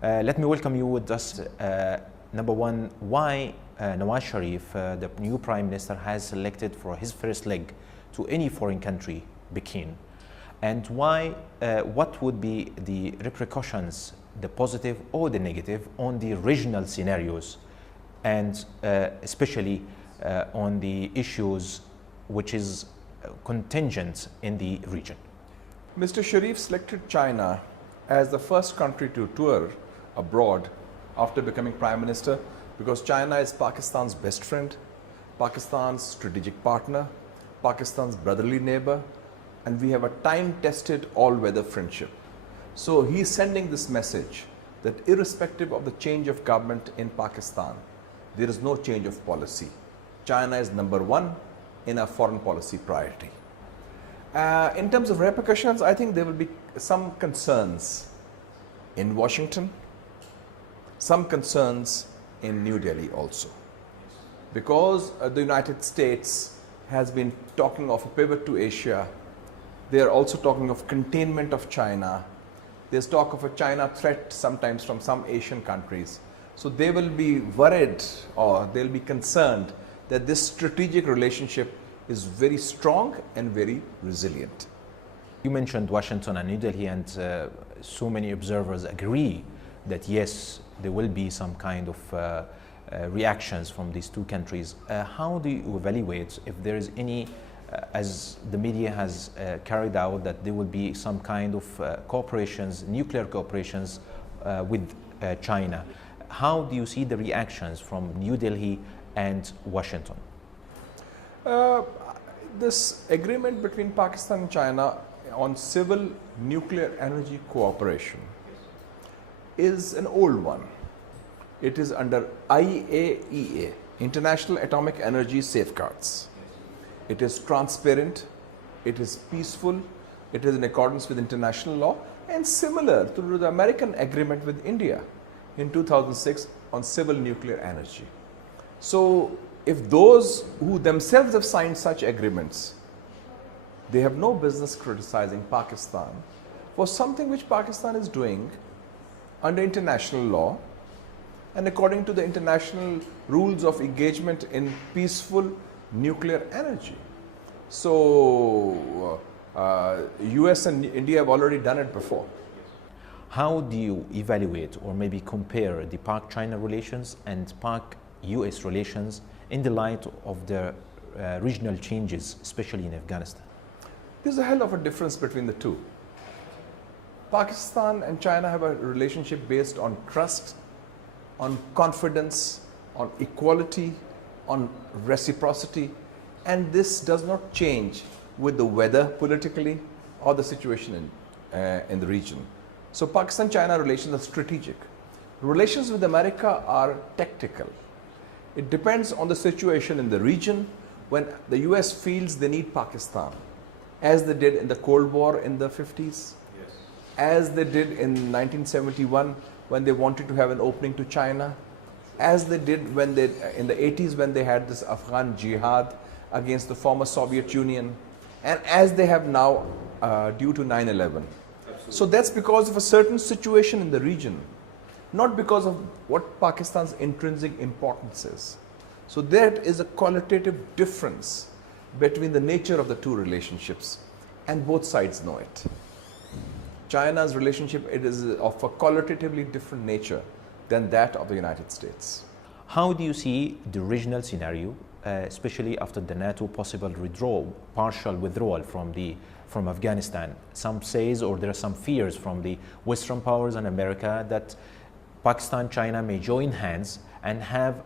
Let me welcome you with us. Number one, why Nawaz Sharif, the new Prime Minister, has selected for his first leg to any foreign country, Peking, and why? What would be the repercussions, the positive or the negative, on the regional scenarios, and especially on the issues which is contingent in the region? Mr. Sharif selected China as the first country to tour abroad after becoming Prime Minister because China is Pakistan's best friend, Pakistan's strategic partner, Pakistan's brotherly neighbor, and we have a time-tested all-weather friendship. So he's sending this message that irrespective of the change of government in Pakistan, there is no change of policy. China is number one in our foreign policy priority. In terms of repercussions, I think there will be some concerns in Washington, some concerns in New Delhi also. Because the United States has been talking of a pivot to Asia, they are also talking of containment of China. There's talk of a China threat sometimes from some Asian countries. So they will be worried or they'll be concerned that this strategic relationship is very strong and very resilient. You mentioned Washington and New Delhi, and so many observers agree that yes, there will be some kind of reactions from these two countries. How do you evaluate if there is any, as the media has carried out, that there will be some kind of cooperations, nuclear cooperations with China? How do you see the reactions from New Delhi and Washington? This agreement between Pakistan and China on civil nuclear energy cooperation is an old one. It is under IAEA, International Atomic Energy Safeguards. It is transparent, it is peaceful, it is in accordance with international law, and similar to the American agreement with India in 2006 on civil nuclear energy. So if those who themselves have signed such agreements, they have no business criticizing Pakistan for something which Pakistan is doing under international law and according to the international rules of engagement in peaceful nuclear energy. So, US and India have already done it before. How do you evaluate or maybe compare the Pak-China relations and Pak-US relations in the light of the regional changes, especially in Afghanistan? There's a hell of a difference between the two. Pakistan and China have a relationship based on trust, on confidence, on equality, on reciprocity, and this does not change with the weather politically or the situation in the region. So Pakistan-China relations are strategic. Relations with America are tactical. It depends on the situation in the region when the US feels they need Pakistan, as they did in the Cold War in the 50s, as they did in 1971 when they wanted to have an opening to China, as they did when they, in the 80s when they had this Afghan jihad against the former Soviet Union, and as they have now due to 9/11. So that's because of a certain situation in the region, not because of what Pakistan's intrinsic importance is. So that is a qualitative difference between the nature of the two relationships, and both sides know it. China's relationship, it is of a qualitatively different nature than that of the United States. How do you see the regional scenario, especially after the NATO possible withdrawal, partial withdrawal from Afghanistan? Some says, or there are some fears from the Western powers and America that Pakistan, China may join hands and have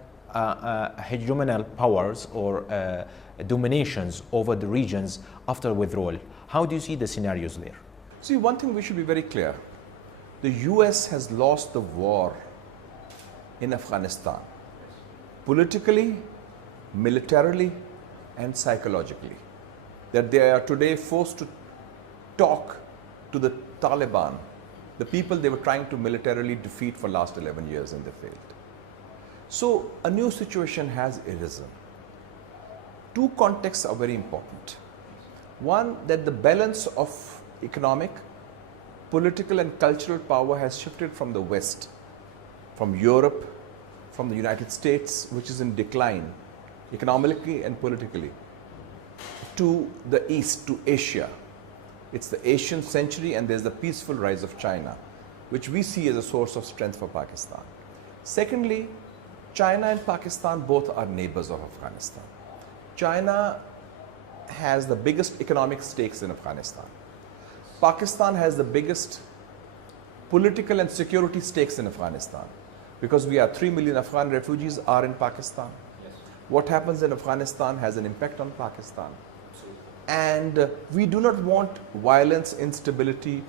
hegemonial powers or dominations over the regions after withdrawal. How do you see the scenarios there? See, one thing we should be very clear. The US has lost the war in Afghanistan, politically, militarily, and psychologically. That they are today forced to talk to the Taliban, the people they were trying to militarily defeat for last 11 years, and they failed. So a new situation has arisen. Two contexts are very important. One, that the balance of economic, political and cultural power has shifted from the West, from Europe, from the United States, which is in decline economically and politically, to the East, to Asia. It's the Asian century, and there's the peaceful rise of China, which we see as a source of strength for Pakistan. Secondly, China and Pakistan both are neighbors of Afghanistan. China has the biggest economic stakes in Afghanistan. Pakistan has the biggest political and security stakes in Afghanistan, because we are 3 million Afghan refugees are in Pakistan. What happens in Afghanistan has an impact on Pakistan. And we do not want violence, instability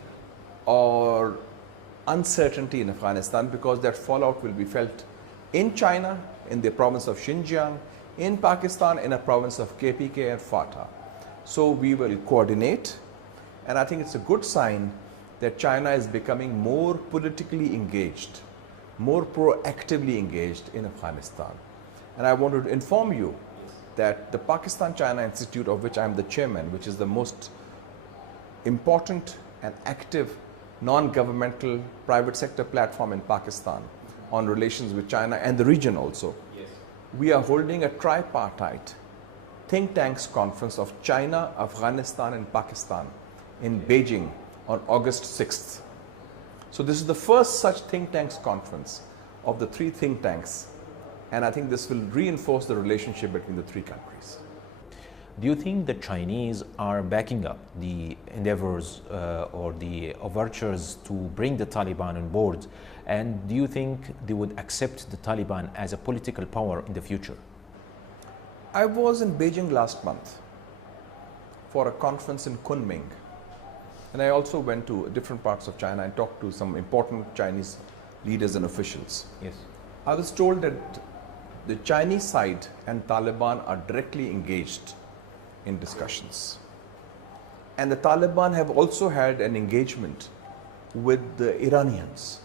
or uncertainty in Afghanistan, because that fallout will be felt in China, in the province of Xinjiang, in Pakistan, in a province of KPK and Fatah. So we will coordinate, and I think it's a good sign that China is becoming more politically engaged, more proactively engaged in Afghanistan. And I want to inform you that the Pakistan-China Institute, of which I am the chairman, which is the most important and active non-governmental private sector platform in Pakistan on relations with China and the region also, we are holding a tripartite think tanks conference of China, Afghanistan and Pakistan in Beijing on August 6th. So this is the first such think tanks conference of the three think tanks, and I think this will reinforce the relationship between the three countries. Do you think the Chinese are backing up the endeavors or the overtures to bring the Taliban on board? And do you think they would accept the Taliban as a political power in the future? I was in Beijing last month for a conference in Kunming, and I also went to different parts of China and talked to some important Chinese leaders and officials. Yes. I was told that the Chinese side and Taliban are directly engaged in discussions. And the Taliban have also had an engagement with the Iranians.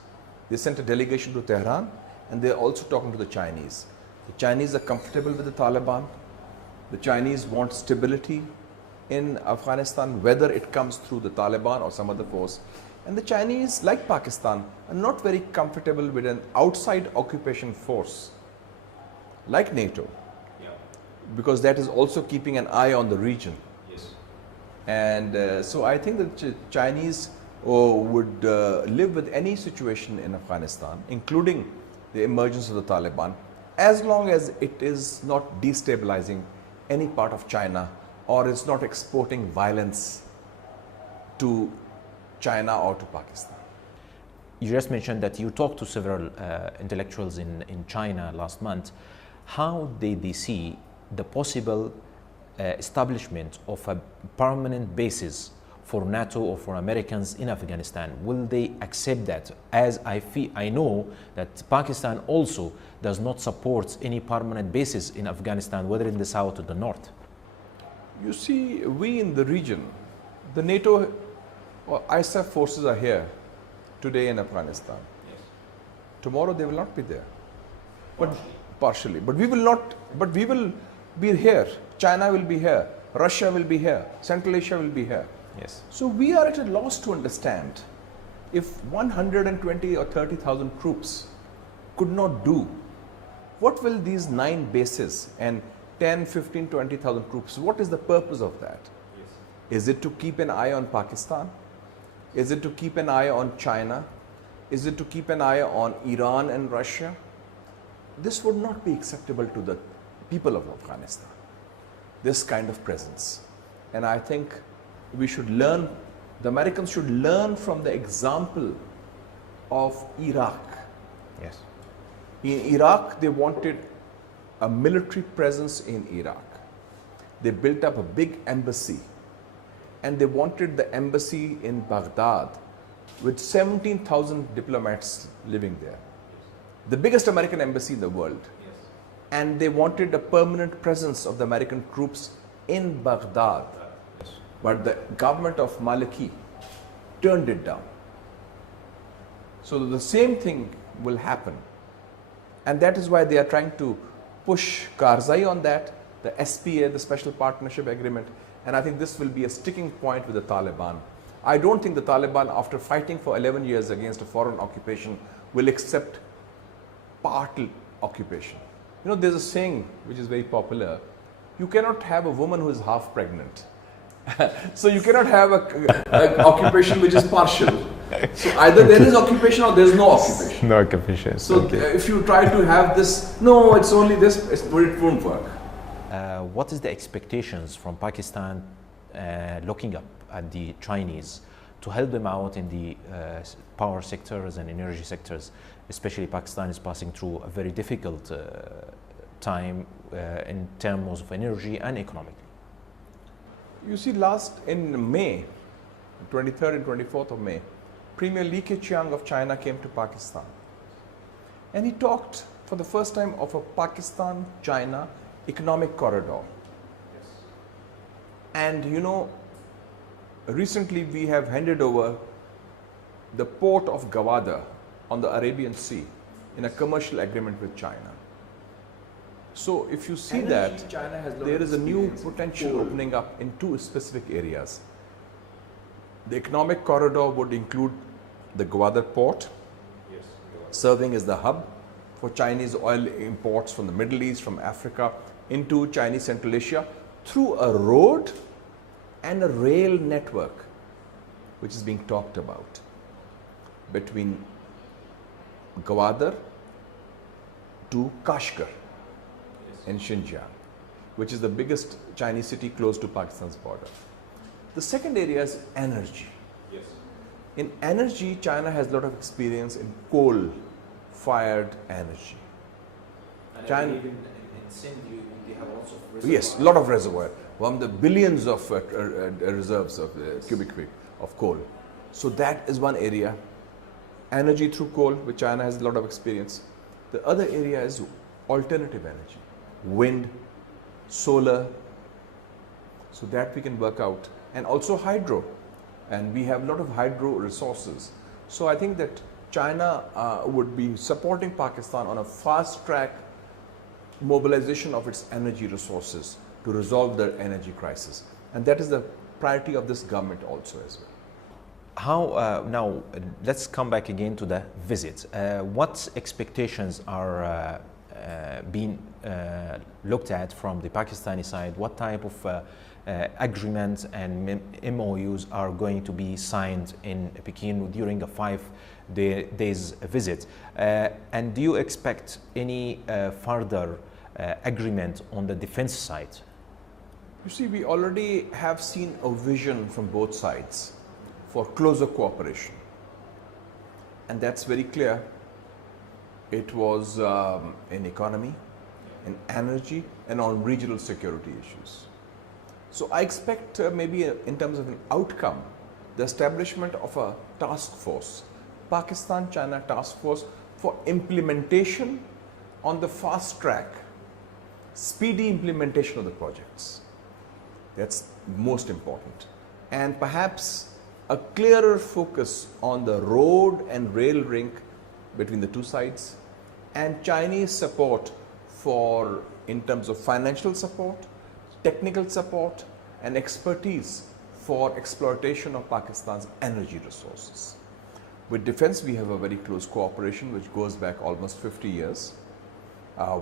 They sent a delegation to Tehran, and they're also talking to the Chinese. The Chinese are comfortable with the Taliban. The Chinese want stability in Afghanistan, whether it comes through the Taliban or some other force. And the Chinese, like Pakistan, are not very comfortable with an outside occupation force like NATO, because that is also keeping an eye on the region. And so I think that Chinese would live with any situation in Afghanistan, including the emergence of the Taliban, as long as it is not destabilizing any part of China or it's not exporting violence to China or to Pakistan. You just mentioned that you talked to several intellectuals in China last month. How did they see the possible establishment of a permanent basis for NATO or for Americans in Afghanistan? Will they accept that? As I know that Pakistan also does not support any permanent bases in Afghanistan, whether in the south or the north. You see, we in the region, the NATO or ISAF forces are here today in Afghanistan. Tomorrow they will not be there. But partially. But we will not, but we will be here. China will be here. Russia will be here. Central Asia will be here. Yes. So we are at a loss to understand if 120 or 30,000 troops could not do, what will these 9 bases and 10, 15, 20,000 troops, what is the purpose of that? Is it to keep an eye on Pakistan? Is it to keep an eye on China? Is it to keep an eye on Iran and Russia? This would not be acceptable to the people of Afghanistan, this kind of presence. And I think we should learn, the Americans should learn from the example of Iraq. Yes. In Iraq, they wanted a military presence in Iraq. They built up a big embassy, and they wanted the embassy in Baghdad with 17,000 diplomats living there. The biggest American embassy in the world. And they wanted a permanent presence of the American troops in Baghdad. But the government of Maliki turned it down. So the same thing will happen. And that is why they are trying to push Karzai on that, the SPA, the Special Partnership Agreement. And I think this will be a sticking point with the Taliban. I don't think the Taliban, after fighting for 11 years against a foreign occupation, will accept partial occupation. You know, there's a saying which is very popular: you cannot have a woman who is half pregnant. So you cannot have an occupation which is partial. So either there is occupation or there is no occupation. No occupation. So if you try to have this, no, it's only this, it won't work. What is the expectations from Pakistan looking up at the Chinese to help them out in the power sectors and energy sectors? Especially Pakistan is passing through a very difficult time in terms of energy and economic. You see, in May, 23rd and 24th of May, Premier Li Keqiang of China came to Pakistan. And he talked for the first time of a Pakistan-China economic corridor. And you know, recently we have handed over the port of Gwadar on the Arabian Sea in a commercial agreement with China. So if you see that, there is a new potential opening up in 2 specific areas. The economic corridor would include the Gwadar port, serving as the hub for Chinese oil imports from the Middle East, from Africa, into Chinese Central Asia, through a road and a rail network, which is being talked about, between Gwadar to Kashgar in Xinjiang, which is the biggest Chinese city close to Pakistan's border. The second area is energy. In energy, China has a lot of experience in coal-fired energy. China, even in Sindh, they have also yes, a lot of reservoir. One of the billions of reserves of cubic feet of coal. So that is one area. Energy through coal, which China has a lot of experience. The other area is alternative energy, wind, solar, so that we can work out, and also hydro. And we have a lot of hydro resources. So I think that China would be supporting Pakistan on a fast track mobilization of its energy resources to resolve their energy crisis. And that is the priority of this government also as well. Now let's come back again to the visit. What expectations are being looked at from the Pakistani side? What type of agreements and MOUs are going to be signed in Peking during a 5 days visit? And do you expect any further agreement on the defense side? You see, we already have seen a vision from both sides for closer cooperation, and that's very clear. It was in economy, in energy, and on regional security issues. So I expect maybe in terms of an outcome, the establishment of a task force, Pakistan-China task force for implementation on the fast track, speedy implementation of the projects. That's most important. And perhaps a clearer focus on the road and rail link between the two sides, and Chinese support for, in terms of financial support, technical support, and expertise for exploitation of Pakistan's energy resources. With defense, we have a very close cooperation which goes back almost 50 years.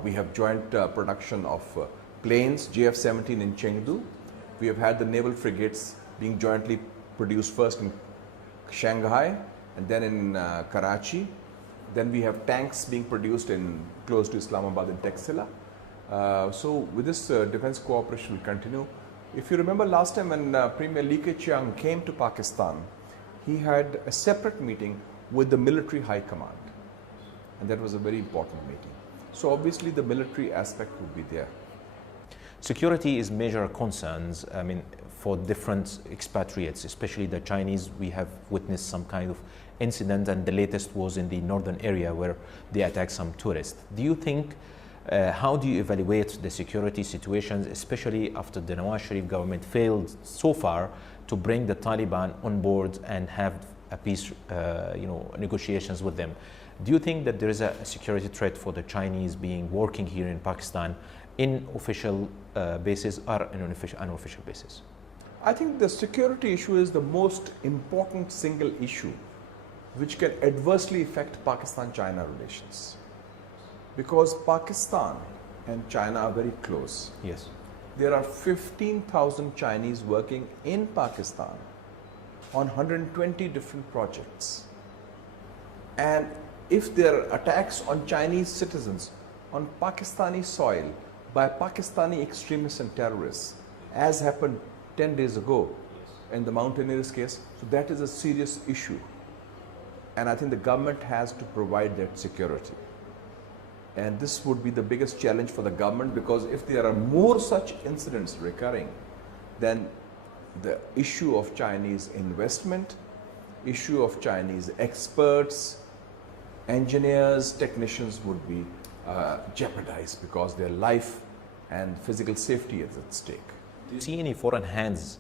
We have joint production of planes, JF-17 in Chengdu. We have had the naval frigates being jointly produced first in Shanghai and then in Karachi. Then we have tanks being produced in close to Islamabad in Texila. So with this defense cooperation will continue. If you remember last time when Premier Li Keqiang came to Pakistan, he had a separate meeting with the military high command, and that was a very important meeting. So obviously the military aspect would be there. Security is major concerns, I mean, for different expatriates, especially the Chinese. We have witnessed some kind of incident, and the latest was in the northern area where they attacked some tourists. Do you think, how do you evaluate the security situations, especially after the Nawaz Sharif government failed so far to bring the Taliban on board and have a peace negotiations with them? Do you think that there is a security threat for the Chinese being working here in Pakistan in official basis or in unofficial basis? I think the security issue is the most important single issue which can adversely affect Pakistan-China relations, because Pakistan and China are very close. Yes. There are 15,000 Chinese working in Pakistan on 120 different projects. And if there are attacks on Chinese citizens on Pakistani soil by Pakistani extremists and terrorists, as happened 10 days ago in the Mountaineers case, so that is a serious issue. And I think the government has to provide that security. And this would be the biggest challenge for the government, because if there are more such incidents recurring, then the issue of Chinese investment, issue of Chinese experts, engineers, technicians would be jeopardized, because their life and physical safety is at stake. Do you see any foreign hands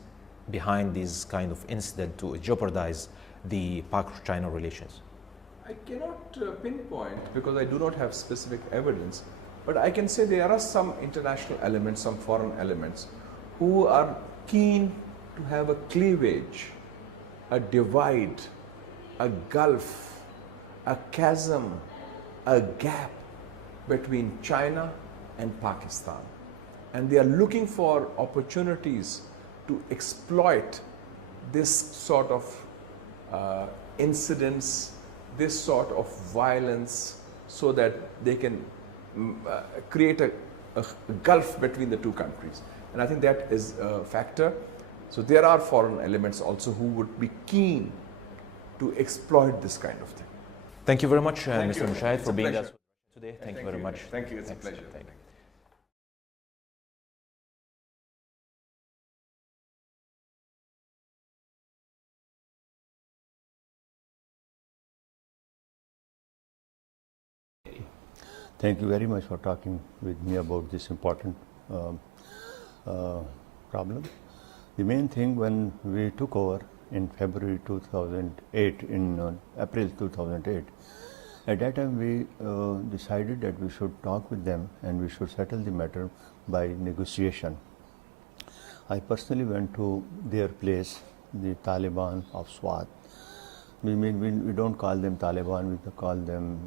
behind this kind of incident to jeopardize the Pak-China relations? I cannot pinpoint, because I do not have specific evidence, but I can say there are some international elements, some foreign elements, who are keen to have a cleavage, a divide, a gulf, a chasm, a gap between China and Pakistan. And they are looking for opportunities to exploit this sort of incidents, this sort of violence, so that they can create a gulf between the two countries. And I think that is a factor. So there are foreign elements also who would be keen to exploit this kind of thing. Thank you very much, Thank Mr. you. Mushaid, It's for a being pleasure. with us today. Thank you very much. Thank you. It's Thanks. a pleasure. Thank you. Thank you very much for talking with me about this important problem. The main thing, when we took over in February 2008, in April 2008, at that time we decided that we should talk with them and we should settle the matter by negotiation. I personally went to their place, the Taliban of Swat, We don't call them Taliban, we call them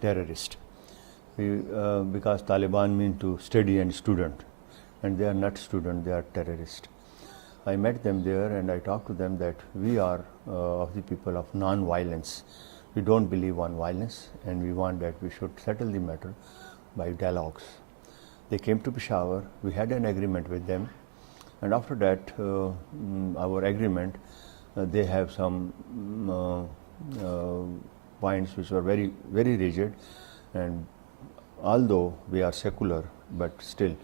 terrorist. Because Taliban means to study and student, and they are not student, they are terrorist. I met them there and I talked to them that we are of the people of non-violence. We don't believe on violence, and we want that we should settle the matter by dialogues. They came to Peshawar, we had an agreement with them, and after that our agreement, they have some points which were very, very rigid, and although we are secular, but still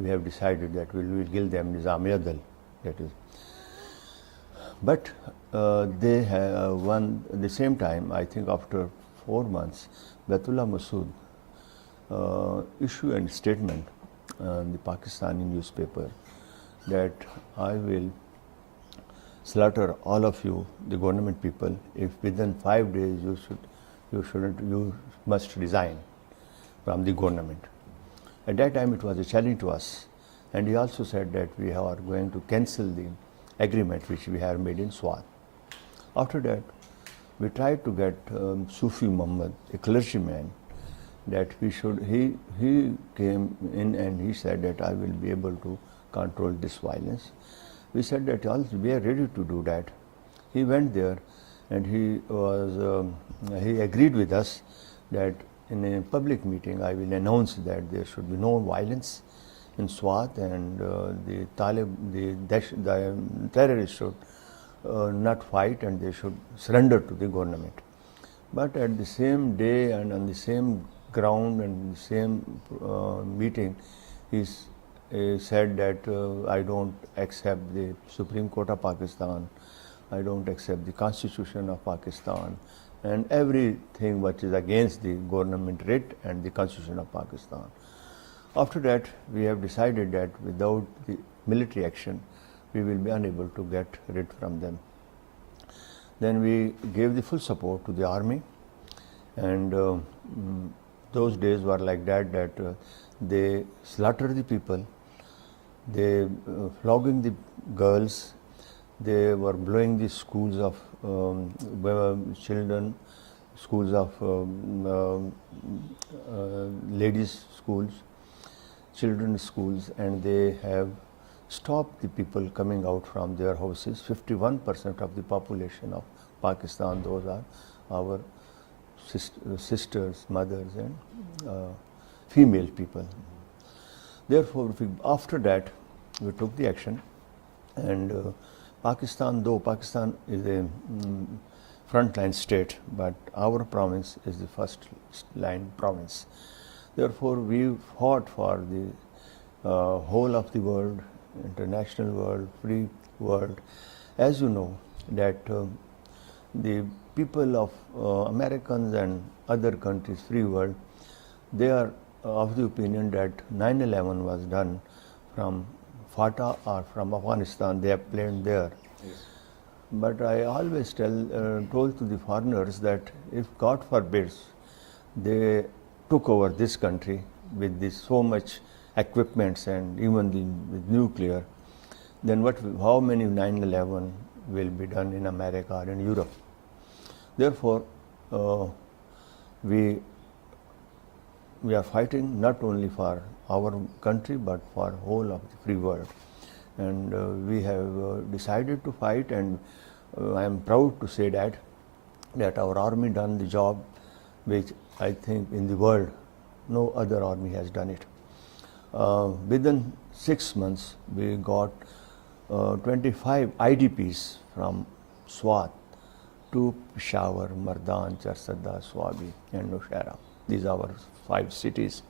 we have decided that we will give them Nizam-e-Adl, that is. But they have one, at the same time, I think after 4 months, Baitullah Masood issued a statement in the Pakistani newspaper that I will slaughter all of you, the government people, if within 5 days you must resign from the government. At that time it was a challenge to us, and he also said that we are going to cancel the agreement which we have made in Swat. After that, we tried to get Sufi Muhammad, a clergyman, that we should, he came in and he said that I will be able to control this violence. We said that we are ready to do that. He went there and he agreed with us that in a public meeting I will announce that there should be no violence in Swat, and the terrorists should not fight and they should surrender to the government. But at the same day and on the same ground and the same meeting, he said that I don't accept the Supreme Court of Pakistan, I don't accept the Constitution of Pakistan, and everything which is against the government writ and the Constitution of Pakistan. After that, we have decided that without the military action, we will be unable to get rid from them. Then we gave the full support to the army, and those days were like that, they slaughtered the people, they flogging the girls, they were blowing the schools of children, schools of ladies' schools, children's schools, and they have stopped the people coming out from their houses. 51% of the population of Pakistan, those are our sisters, mothers, and female people. Therefore, after that, we took the action, and Pakistan, though Pakistan is a frontline state, but our province is the first line province. Therefore, we fought for the whole of the world, international world, free world. As you know, that the people of Americans and other countries, free world, they are of the opinion that 9/11 was done from Fatah or from Afghanistan. They have planned there. Yes. But I always told to the foreigners that if God forbids they took over this country with this so much equipments and even with nuclear, then how many 9/11 will be done in America or in Europe? Therefore, we are fighting not only for our country but for whole of the free world, and we have decided to fight, and I am proud to say that our army done the job which I think in the world no other army has done it. Within 6 months we got 25 IDPs from Swat to Peshawar, Mardan, Charsadda, Swabi, and Nowshera. These are our 5 cities,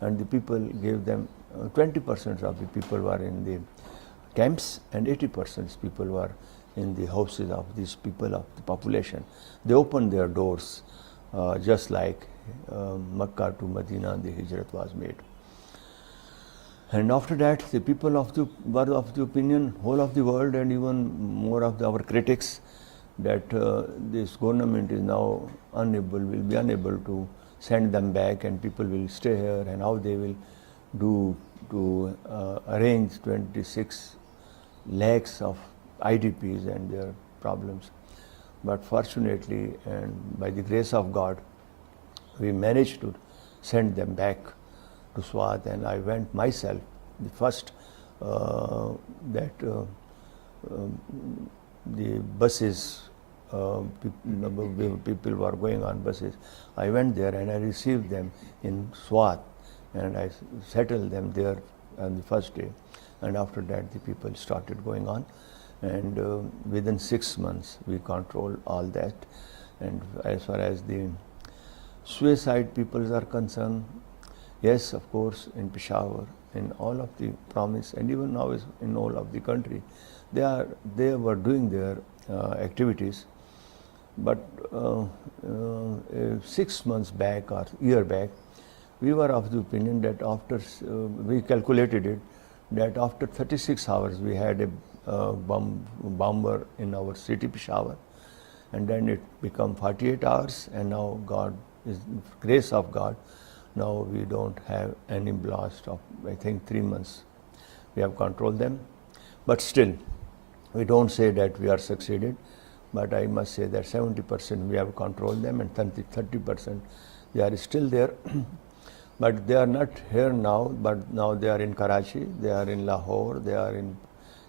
and the people gave them 20% of the people were in the camps and 80% people were in the houses of these people of the population. They opened their doors just like Makkah to Medina the Hijrat was made. And after that, the people were of the opinion, whole of the world and even more of our critics, that this government is now will be unable to send them back and people will stay here, and how they will do to arrange 26 lakhs of IDPs and their problems. But fortunately, and by the grace of God, we managed to send them back to Swat, and I went myself, the first the buses, people were going on buses. I went there and I received them in Swat, and I settled them there on the first day. And after that, the people started going on, and within 6 months, we controlled all that. And as far as the suicide people are concerned, yes, of course, in Peshawar, in all of the province, and even now in all of the country, they were doing their activities. But 6 months back or year back, we were of the opinion that after we calculated it, that after 36 hours we had a bomber in our city Peshawar, and then it became 48 hours, and now God is grace of God. Now we don't have any blast of, I think, 3 months. We have controlled them, but still, we don't say that we are succeeded. But I must say that 70% we have controlled them, and 30% they are still there. But they are not here now, but now they are in Karachi, they are in Lahore, they are in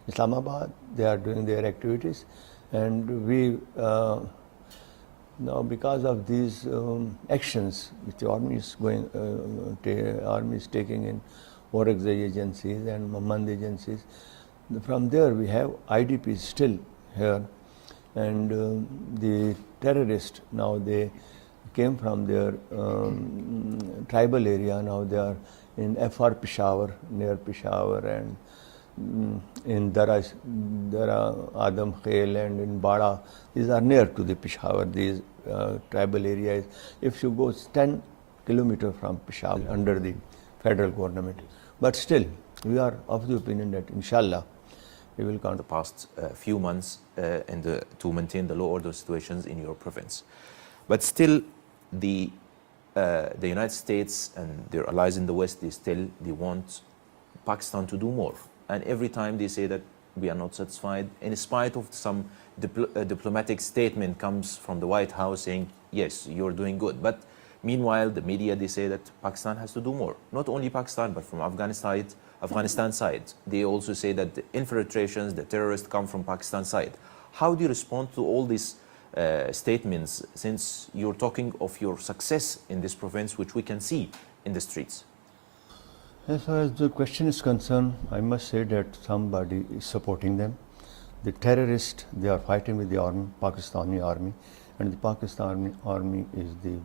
Islamabad, they are doing their activities. And we, now because of these actions which the army is taking in Orakzai agencies and Mamand agencies, from there we have IDPs still here. And the terrorists, now they came from their tribal area, now they are in FR Peshawar, near Peshawar, and in Dara Adam Khail and in Bada. These are near to the Peshawar, these tribal areas. If you go 10 kilometers from Peshawar under the federal government. But still, we are of the opinion that inshallah, we will count the past few months to maintain the law order situations in your province. But still, the United States and their allies in the West, they want Pakistan to do more. And every time they say that we are not satisfied, in spite of some diplomatic statement comes from the White House saying, yes, you're doing good. But meanwhile, the media, they say that Pakistan has to do more. Not only Pakistan, but from Afghanistan side. They also say that the infiltrations, the terrorists come from Pakistan side. How do you respond to all these statements, since you're talking of your success in this province, which we can see in the streets? As far as the question is concerned, I must say that somebody is supporting them. The terrorists, they are fighting with the army, Pakistani army, and the Pakistani army is the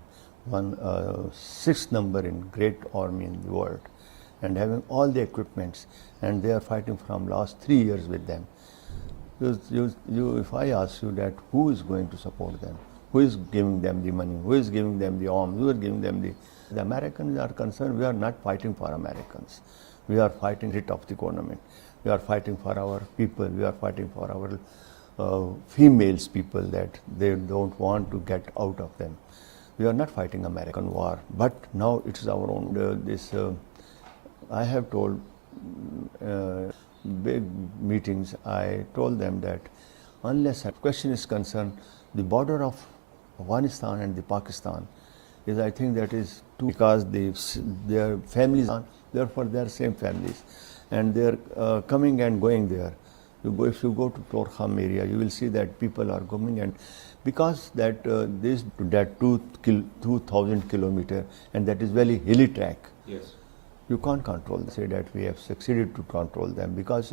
sixth number in great army in the world, and having all the equipments, and they are fighting from last 3 years with them. If I ask you that, who is going to support them? Who is giving them the money? Who is giving them the arms? Who is giving them the Americans are concerned, we are not fighting for Americans. We are fighting it of the government. We are fighting for our people. We are fighting for our females people that they don't want to get out of them. We are not fighting American war, but now it is our own. I have told big meetings, I told them that unless a question is concerned, the border of Afghanistan and the Pakistan is, I think that is too, because their families are, therefore they are same families, and they are coming and going there. If you go to Torkham area, you will see that people are coming, and because that 2,000 kilometer, and that is very hilly track. Yes. You can't control them. Say that we have succeeded to control them, because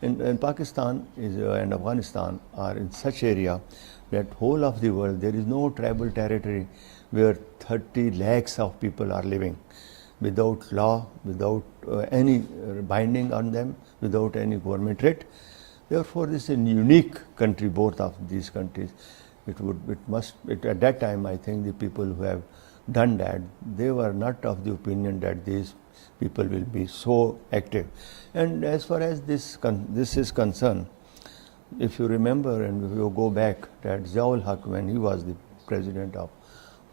in Pakistan and Afghanistan are in such area that whole of the world there is no tribal territory where 30 lakhs of people are living without law, without any binding on them, without any government rate. Therefore, this is a unique country, both of these countries. At that time, I think the people who have done that, they were not of the opinion that these people will be so active. And as far as this is concerned, if you remember and if you go back, that Ziaul Haq, when he was the president of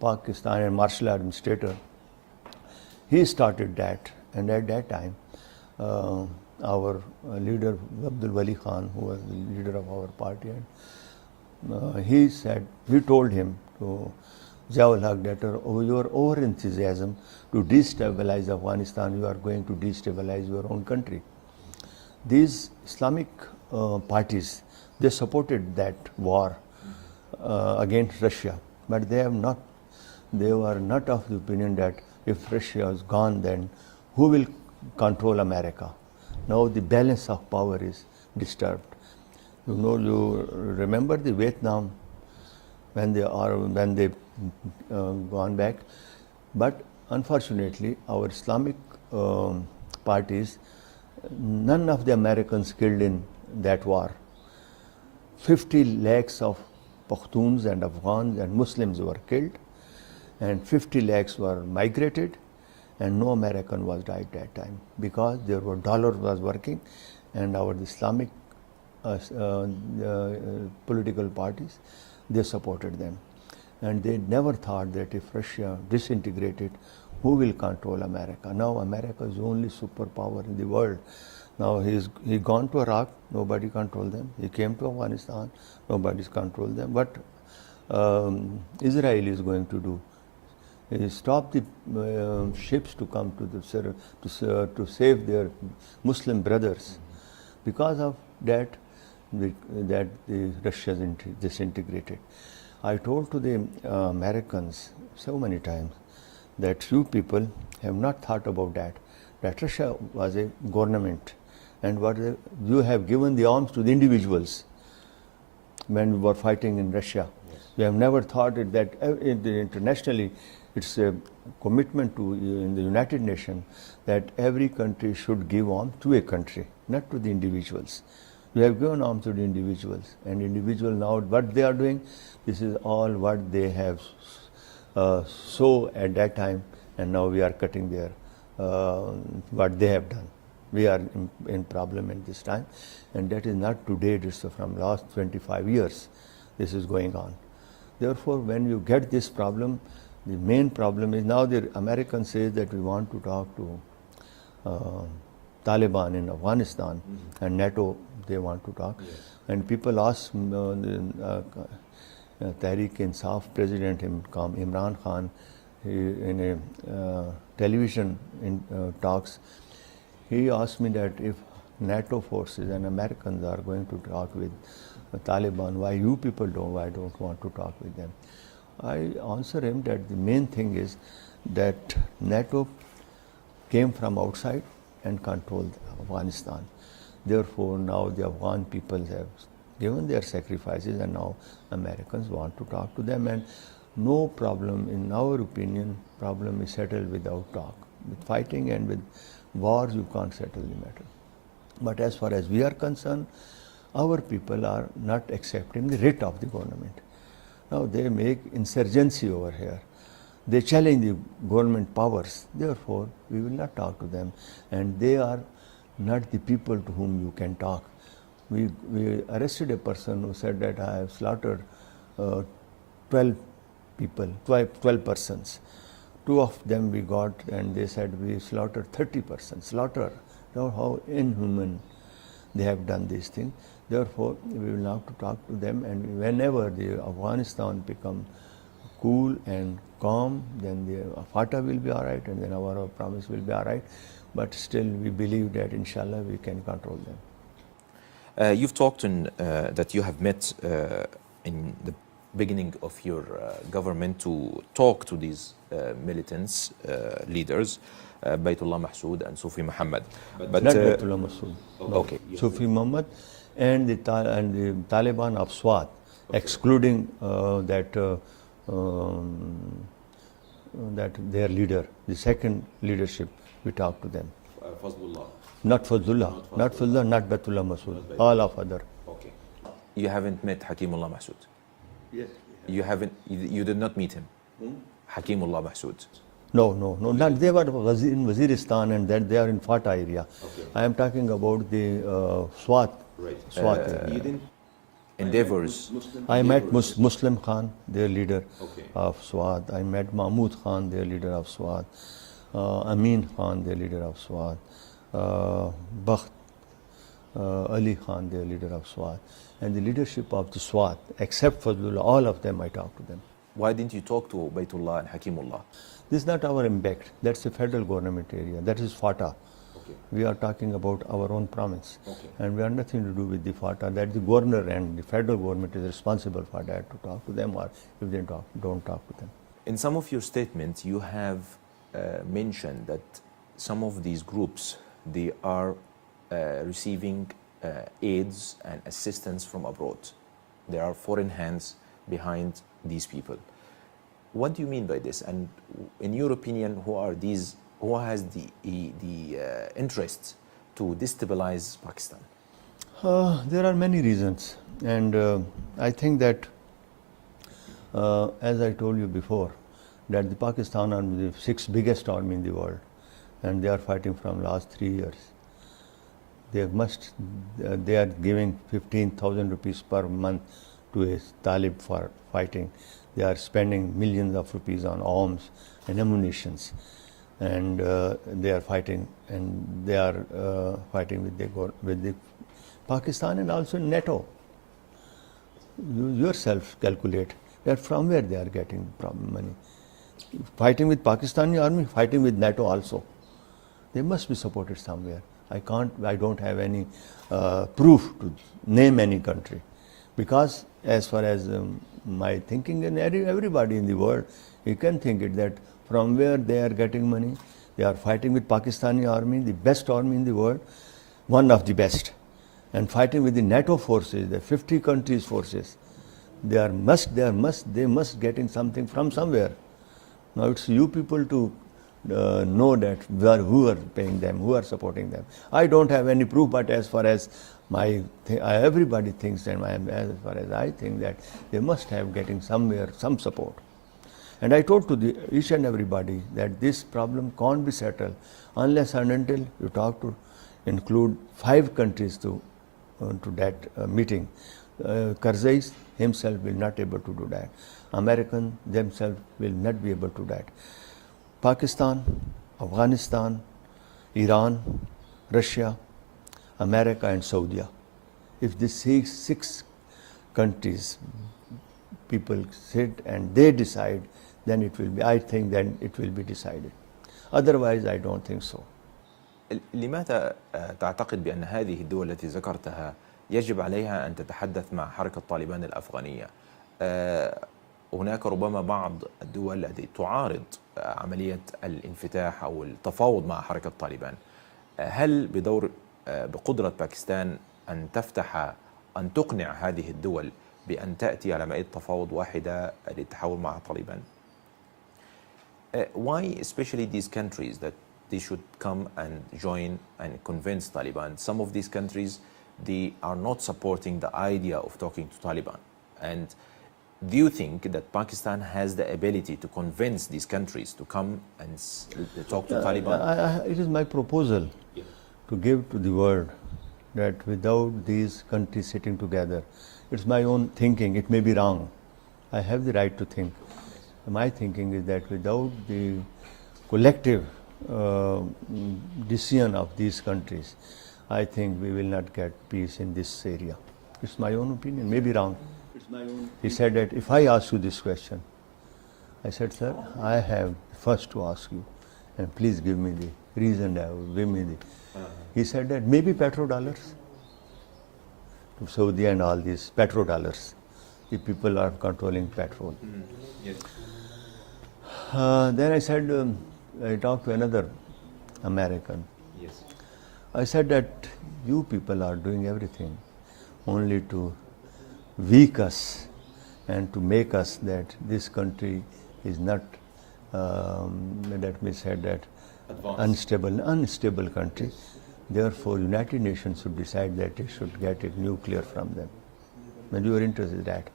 Pakistan and martial administrator, he started that, and at that time our leader Abdul Wali Khan, who was the leader of our party, and he told him to Ziaul Haq that your over enthusiasm to destabilize Afghanistan, you are going to destabilize your own country. These Islamic parties, they supported that war against Russia, but they were not of the opinion that if Russia is gone, then who will control America? Now the balance of power is disturbed. You remember the Vietnam when they gone back, but unfortunately our Islamic parties, none of the Americans killed in that war. 50 lakhs of Pashtuns and Afghans and Muslims were killed, and 50 lakhs were migrated, and no American was died that time because there were dollar was working, and our Islamic political parties, they supported them, and they never thought that if Russia disintegrated, who will control America? Now America is the only superpower in the world. Now he gone to Iraq, nobody control them. He came to Afghanistan, nobody's control them. What Israel is going to do? He stop the ships to come to save their Muslim brothers. Because of that, the Russia disintegrated. I told to the Americans so many times that you people have not thought about that Russia was a government, and you have given the arms to the individuals when we were fighting in Russia. Yes. We have never thought that internationally it's a commitment to in the United Nations that every country should give arms to a country, not to the individuals. We have given arms to the individuals, and individual now what they are doing, this is all what they have sow at that time, and now we are cutting their what they have done. We are in problem at this time, and that is not today, it is from last 25 years this is going on. Therefore, when you get this problem, the main problem is now the Americans say that we want to talk to Taliban in Afghanistan, and NATO, they want to talk. Yes. And people ask Tariq President Imran Khan, in a television talks, he asked me that if NATO forces and Americans are going to talk with Taliban, why you people don't want to talk with them? I answer him that the main thing is that NATO came from outside and controlled Afghanistan. Therefore, now the Afghan people have given their sacrifices, and now Americans want to talk to them, and no problem, in our opinion, problem is settled without talk. With fighting and with wars, you can't settle the matter. But as far as we are concerned, our people are not accepting the writ of the government. Now they make insurgency over here. They challenge the government powers. Therefore, we will not talk to them, and they are not the people to whom you can talk. We arrested a person who said that I have slaughtered 12 persons. 2 of them we got, and they said we slaughtered 30 persons. Slaughter. Now how inhuman they have done these things. Therefore, we will have to talk to them, and whenever the Afghanistan become cool and calm, then the Fatah will be all right, and then our promise will be all right. But still, we believe that inshallah we can control them. You've talked that you have met in the beginning of your government to talk to these militants, leaders, Baytullah Mahsoud and Sufi Muhammad. But not Baytullah Mahsoud. Okay. Sufi Muhammad and the Taliban of Swat, okay, excluding that their leader, the second leadership, we talked to them. Fazlullah. Not Fazlullah, not Baytullah Mahsoud, all of other. Okay. You haven't met Hakimullah Mahsoud? Yes. You haven't. You did not meet him. Hakimullah Mahsoud. No. Not, they were in Waziristan, and then they are in Fatah area. Okay. I am talking about the Swat. Right. Swat area. You didn't endeavors. I met Muslim Khan, their leader, okay, of Swat. I met Mahmud Khan, their leader of Swat. Amin Khan, their leader of Swat. Ali Khan, the leader of SWAT, and the leadership of the SWAT, except Fazlullah, all of them, I talked to them. Why didn't you talk to Baytullah and Hakimullah? This is not our impact. That's the federal government area. That is FATA. Okay. We are talking about our own province. Okay. And we have nothing to do with the FATA. That the governor and the federal government is responsible for that, to talk to them, or if they don't talk to them. In some of your statements, you have mentioned that some of these groups, they are receiving aids and assistance from abroad. There are foreign hands behind these people. What do you mean by this? And in your opinion, who are these? Who has the interest to destabilize Pakistan? There are many reasons, and I think that, as I told you before, that the Pakistan army is the sixth biggest army in the world, and they are fighting from last 3 years. They are giving 15,000 rupees per month to a Talib for fighting. They are spending millions of rupees on arms and ammunitions, and they are fighting, and they are fighting with the Pakistan and also NATO. You yourself calculate that from where they are getting money. Fighting with Pakistani army, fighting with NATO also. They must be supported somewhere. I don't have any proof to name any country, because as far as my thinking, and everybody in the world, you can think it that from where they are getting money. They are fighting with Pakistani army, the best army in the world, one of the best, and fighting with the NATO forces, the 50 countries forces. They must getting something from somewhere. Now it's you people to know that who are paying them, who are supporting them. I don't have any proof, but as far as everybody thinks, and as far as I think, that they must have getting somewhere some support. And I told to each and everybody that this problem can't be settled unless and until you talk to include 5 countries to that meeting. Karzai himself will not able to do that. American themselves will not be able to do that. Pakistan, Afghanistan, Iran, Russia, America and Saudi. If these 6 countries people sit and they decide, then it will be, I think then it will be decided. Otherwise I don't think so. لماذا تعتقد بأن هذه الدول التي ذكرتها يجب عليها أن تتحدث مع حركة طالبان الأفغانية؟ هناك ربما بعض الدول التي تعارض عملية الانفتاح أو التفاوض مع حركة طالبان. هل بقدرة باكستان أن تقنع هذه الدول بأن تأتي على مائدة تفاوض واحدة للتحاور مع Taliban? Why especially these countries that they should come and join and convince Taliban? Some of these countries, they are not supporting the idea of talking to Taliban. And do you think that Pakistan has the ability to convince these countries to come and talk to Taliban? It is my proposal to give to the world that without these countries sitting together, it's my own thinking, it may be wrong. I have the right to think. My thinking is that without the collective decision of these countries, I think we will not get peace in this area. It's my own opinion, maybe wrong. He said that if I ask you this question, I said, sir, I have first to ask you, and please give me the reason, give me the. He said that maybe petrodollars to Saudi and all these petrodollars. The people are controlling petrol. Yes. Then I said, I talked to another American. Yes. I said that you people are doing everything only to weak us and to make us that this country is not, let me say that, unstable country. Therefore, United Nations should decide that it should get it nuclear from them. And you are interested in that.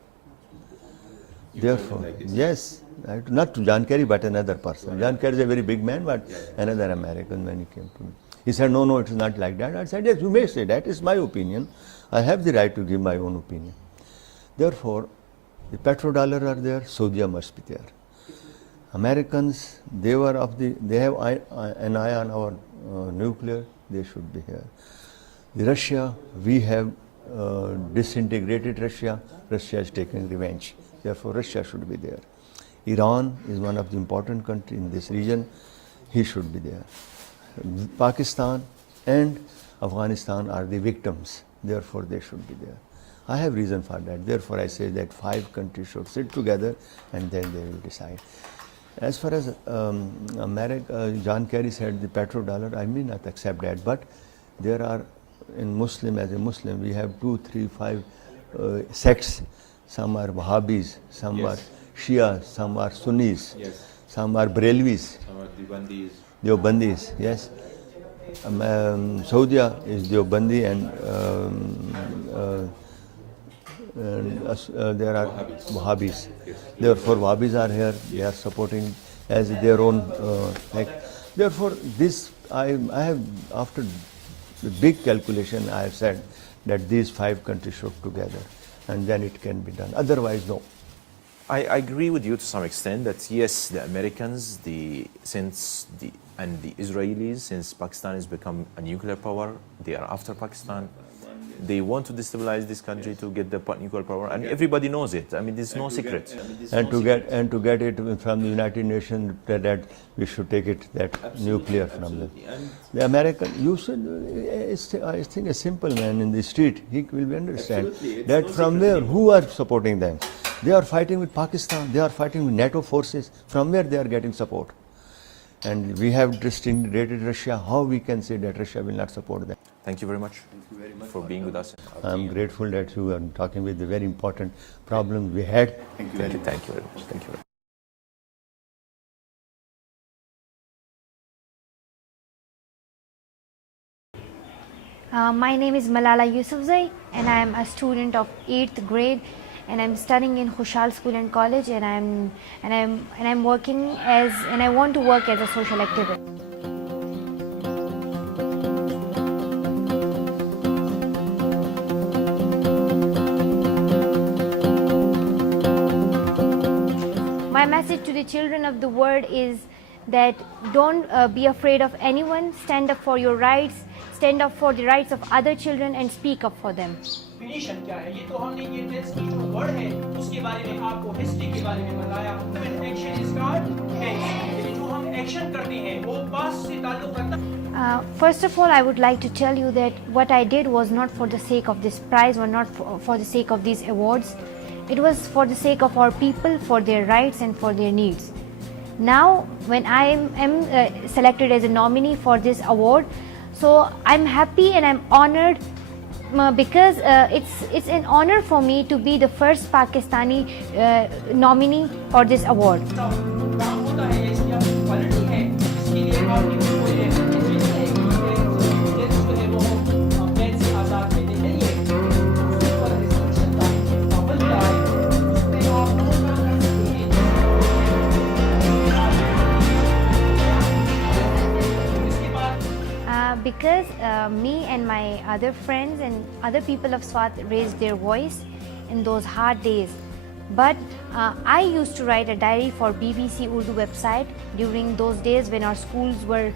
Therefore, yes, not to John Kerry, but another person. John Kerry is a very big man, but another American when he came to me. He said, no, it is not like that. I said, yes, you may say that. It's my opinion. I have the right to give my own opinion. Therefore, the petrodollar are there, Saudi must be there. Americans, they have an eye on our nuclear, they should be here. Russia, we have disintegrated Russia. Russia is taking revenge. Therefore, Russia should be there. Iran is one of the important countries in this region. He should be there. Pakistan and Afghanistan are the victims. Therefore, they should be there. I have reason for that. Therefore, I say that 5 countries should sit together and then they will decide. As far as America, John Kerry said the petrodollar, I may not accept that, but there are, in Muslim, as a Muslim, we have 2, 3, 5 sects. Some are Wahhabis, some are Shia, some are Sunnis, some are Brelvis, some are Deobandis, yes. Saudi is Deobandi and there are Wahhabis. Therefore, Wahhabis are here, they are supporting as their own act. Therefore, this, I have, after the big calculation, I have said that these 5 countries should together and then it can be done. Otherwise, no. I agree with you to some extent that yes, the Americans, and the Israelis, since Pakistan has become a nuclear power, they are after Pakistan. They want to destabilize this country to get the nuclear power, and everybody knows it. I mean, there's no secret. And to get it from the United Nations that we should take it nuclear from them. The American, you should, I think a simple man in the street, he will understand that from where, who are supporting them? They are fighting with Pakistan. They are fighting with NATO forces. From where they are getting support? And we have disintegrated Russia. How we can say that Russia will not support them? Thank you very much for being with us. I'm grateful that you are talking with the very important problem we had. Thank you very much. Thank you very much. My name is Malala Yousafzai and I am a student of 8th grade and I'm studying in Khushal School and College and I'm working and I want to work as a social activist. My message to the children of the world is that don't be afraid of anyone, stand up for your rights, stand up for the rights of other children and speak up for them. Definition क्या है? ये तो हमने ये text की जो word है उसके बारे में आपको हिस्ट्री के बारे में बताया. When action is start, ये जो हम एक्शन करते हैं वो पास्ट से ताल्लुक रखता है. First of all, I would like to tell you that what I did was not for the sake of this prize or not for the sake of these awards. It was for the sake of our people, for their rights and for their needs. Now, when I am selected as a nominee for this award, so I'm happy and I'm honored because it's an honor for me to be the first Pakistani nominee for this award. Because me and my other friends and other people of Swat raised their voice in those hard days. But I used to write a diary for BBC Urdu website during those days when our schools were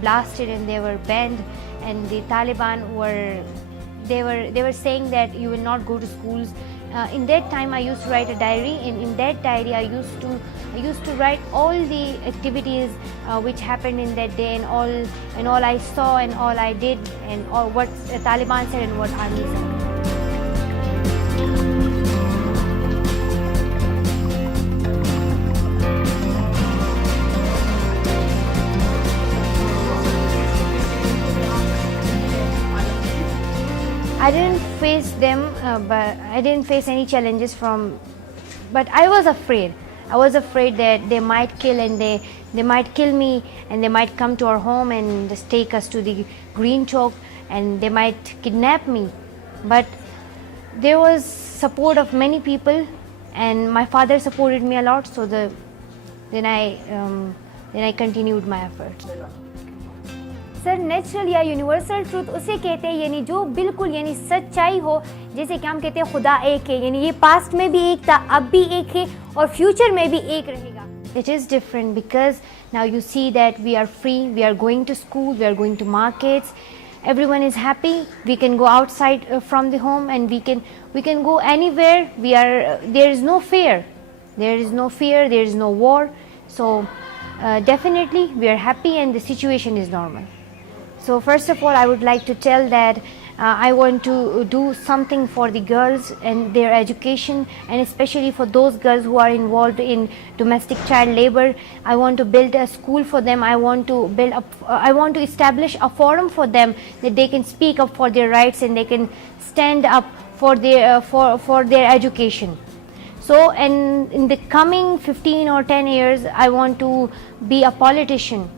blasted and they were banned, and the Taliban they were saying that you will not go to schools. In that time I used to write a diary, and in that diary I used to write all the activities which happened in that day and all I saw and all I did and all what the Taliban said and what army said. I didn't face them, but I didn't face any challenges but I was afraid. I was afraid that they might kill and they might kill me and they might come to our home and just take us to the green chalk and they might kidnap me. But there was support of many people and my father supported me a lot, so then I continued my efforts. Sir natural या universal truth उसे कहते हैं यानी जो बिल्कुल यानी सच्चाई हो, जैसे कि हम कहते हैं खुदा एक है, यानी ये पास्ट में भी एक था, अब भी एक है और फ्यूचर में भी एक रहेगा. It is different because now you see that we are free, we are going to school, we are going to markets, everyone is happy. We can go outside from the home, and we can go anywhere. There is no fear. There is no fear. There is no war. So definitely we are happy, and the situation is normal. So first of all, I would like to tell that I want to do something for the girls and their education, and especially for those girls who are involved in domestic child labor. I want to build a school for them. I want to establish a forum for them that they can speak up for their rights, and they can stand up for their education. So, and in the coming 15 or 10 years, I want to be a politician.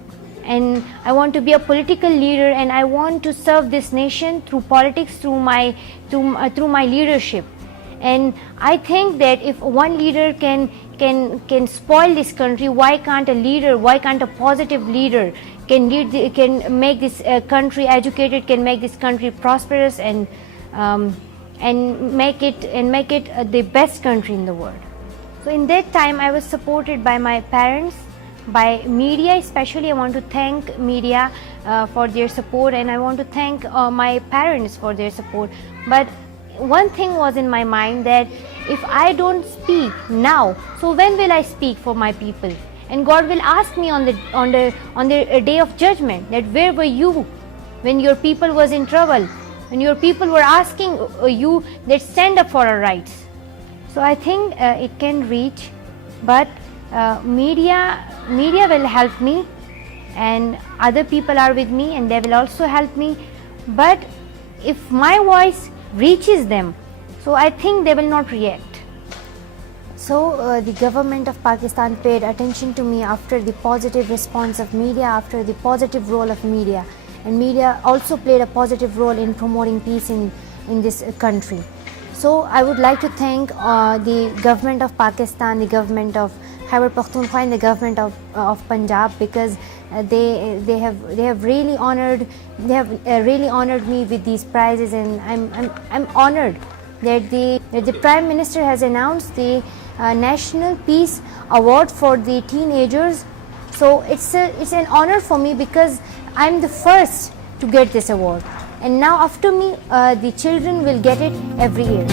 And I want to be a political leader, and I want to serve this nation through politics, through my leadership. And I think that if one leader can spoil this country, why can't a positive leader can make this country educated, can make this country prosperous, and make it the best country in the world. So in that time, I was supported by my parents, by media especially. I want to thank media for their support, and I want to thank my parents for their support. But one thing was in my mind, that if I don't speak now, so when will I speak for my people? And God will ask me on the day of judgment, that where were you when your people was in trouble, when your people were asking you that stand up for our rights. So I think it can reach, but media will help me, and other people are with me, and they will also help me. But if my voice reaches them, so I think they will not react. So the government of Pakistan paid attention to me after the positive response of media, after the positive role of media, and media also played a positive role in promoting peace in this country. So I would like to thank the government of Pakistan, the government of Khyber Pakhtunkhwa, and the government of Punjab, because they have really honored me with these prizes, and I'm honored that the Prime Minister has announced the National Peace Award for the teenagers. So it's an honor for me, because I'm the first to get this award, and now after me the children will get it every year.